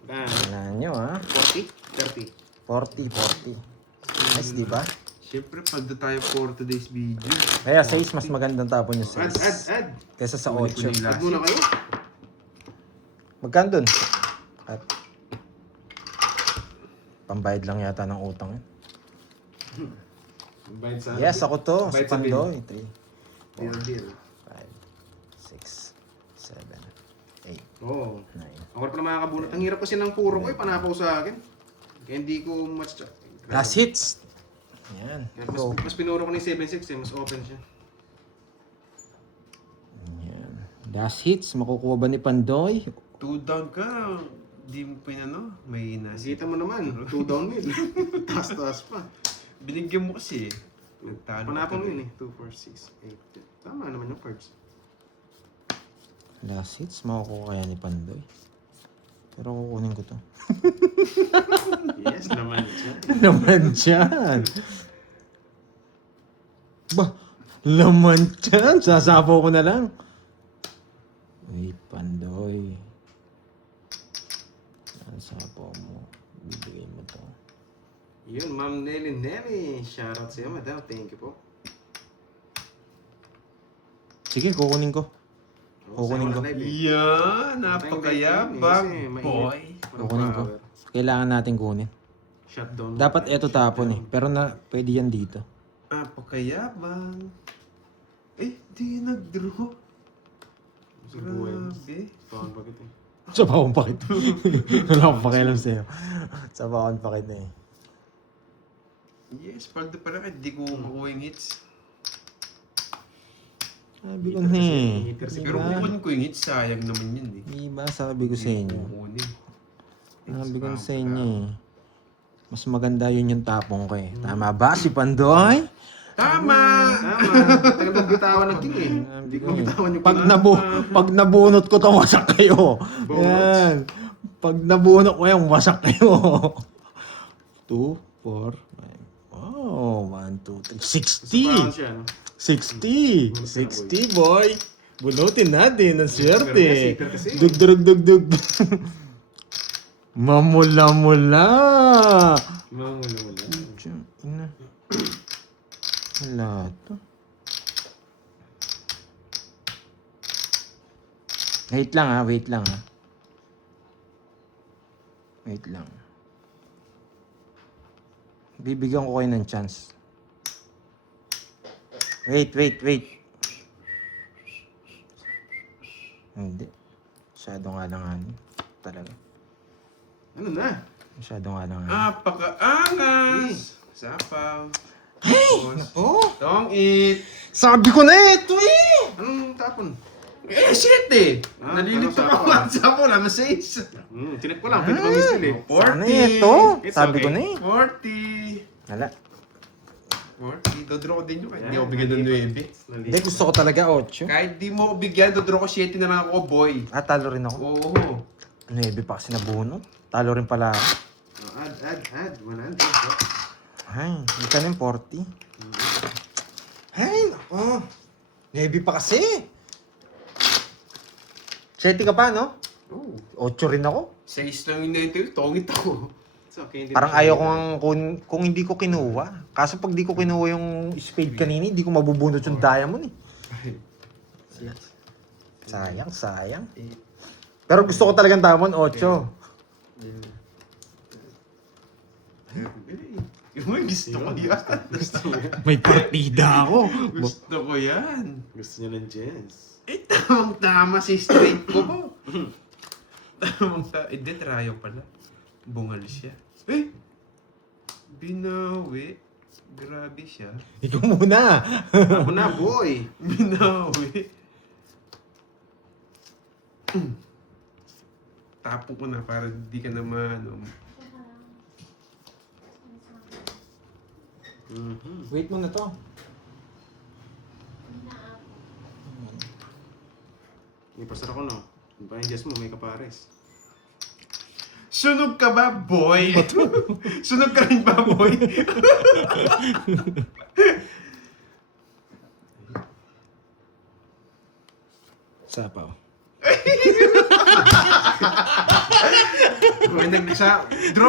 Tingnan nyo ha. 40? 30. 40. Nice, di ba? Siyempre, pag doon tayo for today's video. Kaya 6, mas magandang tapon yung 6. Add. Kesa sa Kunin ko 8. na yung Add muna kayo. Magkano dun? At pambayad lang yata ng utang yun. Bayad sa Yes, ako to. Si Bayad sa bill. Pandoy. 3, Deal. 5, 6, 7, 8, Oo. 9. Ako pa na makakabunot. Ang hirap kasi ng puro ko eh. Panapaw sa akin. Kaya hindi ko much... Last hits. Yan. Kaya Go. mas pinuro ko ni 7-6 eh. Mas open siya. Yan. Last hits. Makukuha ba ni Pandoy? 2 down ka. Di mo pinano. May nasi. Nakita mo naman. 2 down mid. Taas-taas pa. Binigyan mo kasi. Nagtalo. Panapaw mo yun eh. 2, 4, 6, 8. Tama naman yung cards. Last hits. Makukuha kaya ni Pandoy. Pero kukunin ko to. Yes naman siya. Laman dyan. Ba? Laman dyan. Sasapaw ko na lang. Wait, Pandoy. Sasapaw mo. Bibigay mo to. Yun, Ma'am Nelly. Shoutout sa'yo, madam. Thank you po. Sige, kukunin ko. Kukunin ko. Yan, napakayabang Kasi mainit. boy. Kukunin ko. Kailangan natin kunin. Shutdown. Dapat eto tapon eh. Pero na, pwede yan dito. Napakayabang. Eh, di nag-draw. Sa buhay mo. Grabe. Paano ba kita? Sabawan pa kita. Wala akong pakialam sa'yo. Sabawan pa kita eh. Yes, paldo pa rin. Di ko makuha yung hits. Sabi ko na eh. Pero Diba? kukunin ko yung hits, sayang naman yun eh. Diba? Sabi ko sa inyo. Kukunin. Sabi ko sa inyo eh. Mas maganda yun yung tapong ko eh. Tama ba si Pandoy? Tama! Tama. Tagal mong bitawan ng king eh. Hindi ko bitawan yung Pag nabunot ko to, wasak kayo. Bonus. Yan. Pag nabunot ko yan, wasak kayo. 2, 4, 5. Oh, 1, 2, 3. 60. siya, no? 60. 60, boy. Bunutin natin. Ang swerte. Super kasi. Dug. Mamula-mula. Mamula. Ina. Wala to. Wait lang ha. Wait lang. Bibigyan ko kayo ng chance. Wait. Hindi. Masyado nga lang ano. Talaga. Ano na? Masyado nga lang ano. Napakaangas! Sapaw. Oh! Don't eat! Sabi ko na ito eh! Anong tapon? Eh, shit eh! Ah, Nalilito pero ka sapaw. pa. Sapaw lang, na-6. Tinip ko lang. Pwede ko mistil eh. 40. Sana ito. It's Sabi okay. ko na eh. 40. Wala. 40. Dodraw ko din yun. Kahit di ako bigyan ng 9. Hindi, gusto ko talaga 8. Kahit di mo ako bigyan, dodraw ko 7 na lang ako, boy. Ah, talo rin ako. Oo. 9 pa kasi nabunot. Talo rin pala ako. Add. 100. Ay, hindi ka ng 40. Ay, nako. 9 pa kasi. 7 ka pa, no? Oh. 8 rin ako. 6 lang yung 90. Tongit ako. It's okay. Hindi Parang na- ayaw ko kung hindi ko kinuha. Kaso pag di ko kinuha yung spade kanina, hindi ko mabubunot yung diamond eh. Sayang. Pero gusto ko talagang diamond 8. Yung gusto ko yan. Gusto mo yan? May partida ako. Gusto ko yan. Gusto niya ng Jens. Eh, tamang-tama si straight ko po. Tamang-tama. Eh, di, trayo pala. Bungal siya. Eh! Binawi. Grabe siya. Ikaw muna. Ako na, boy. Binawi. Tapon ko na para di ka na maano. Wait mo na to. May pasar ako, no? Yung pa-ingest mo, may kapares. Sunog ka ba, boy? Sunog ka rin ba, boy? Sapaw. May nagsa... Draw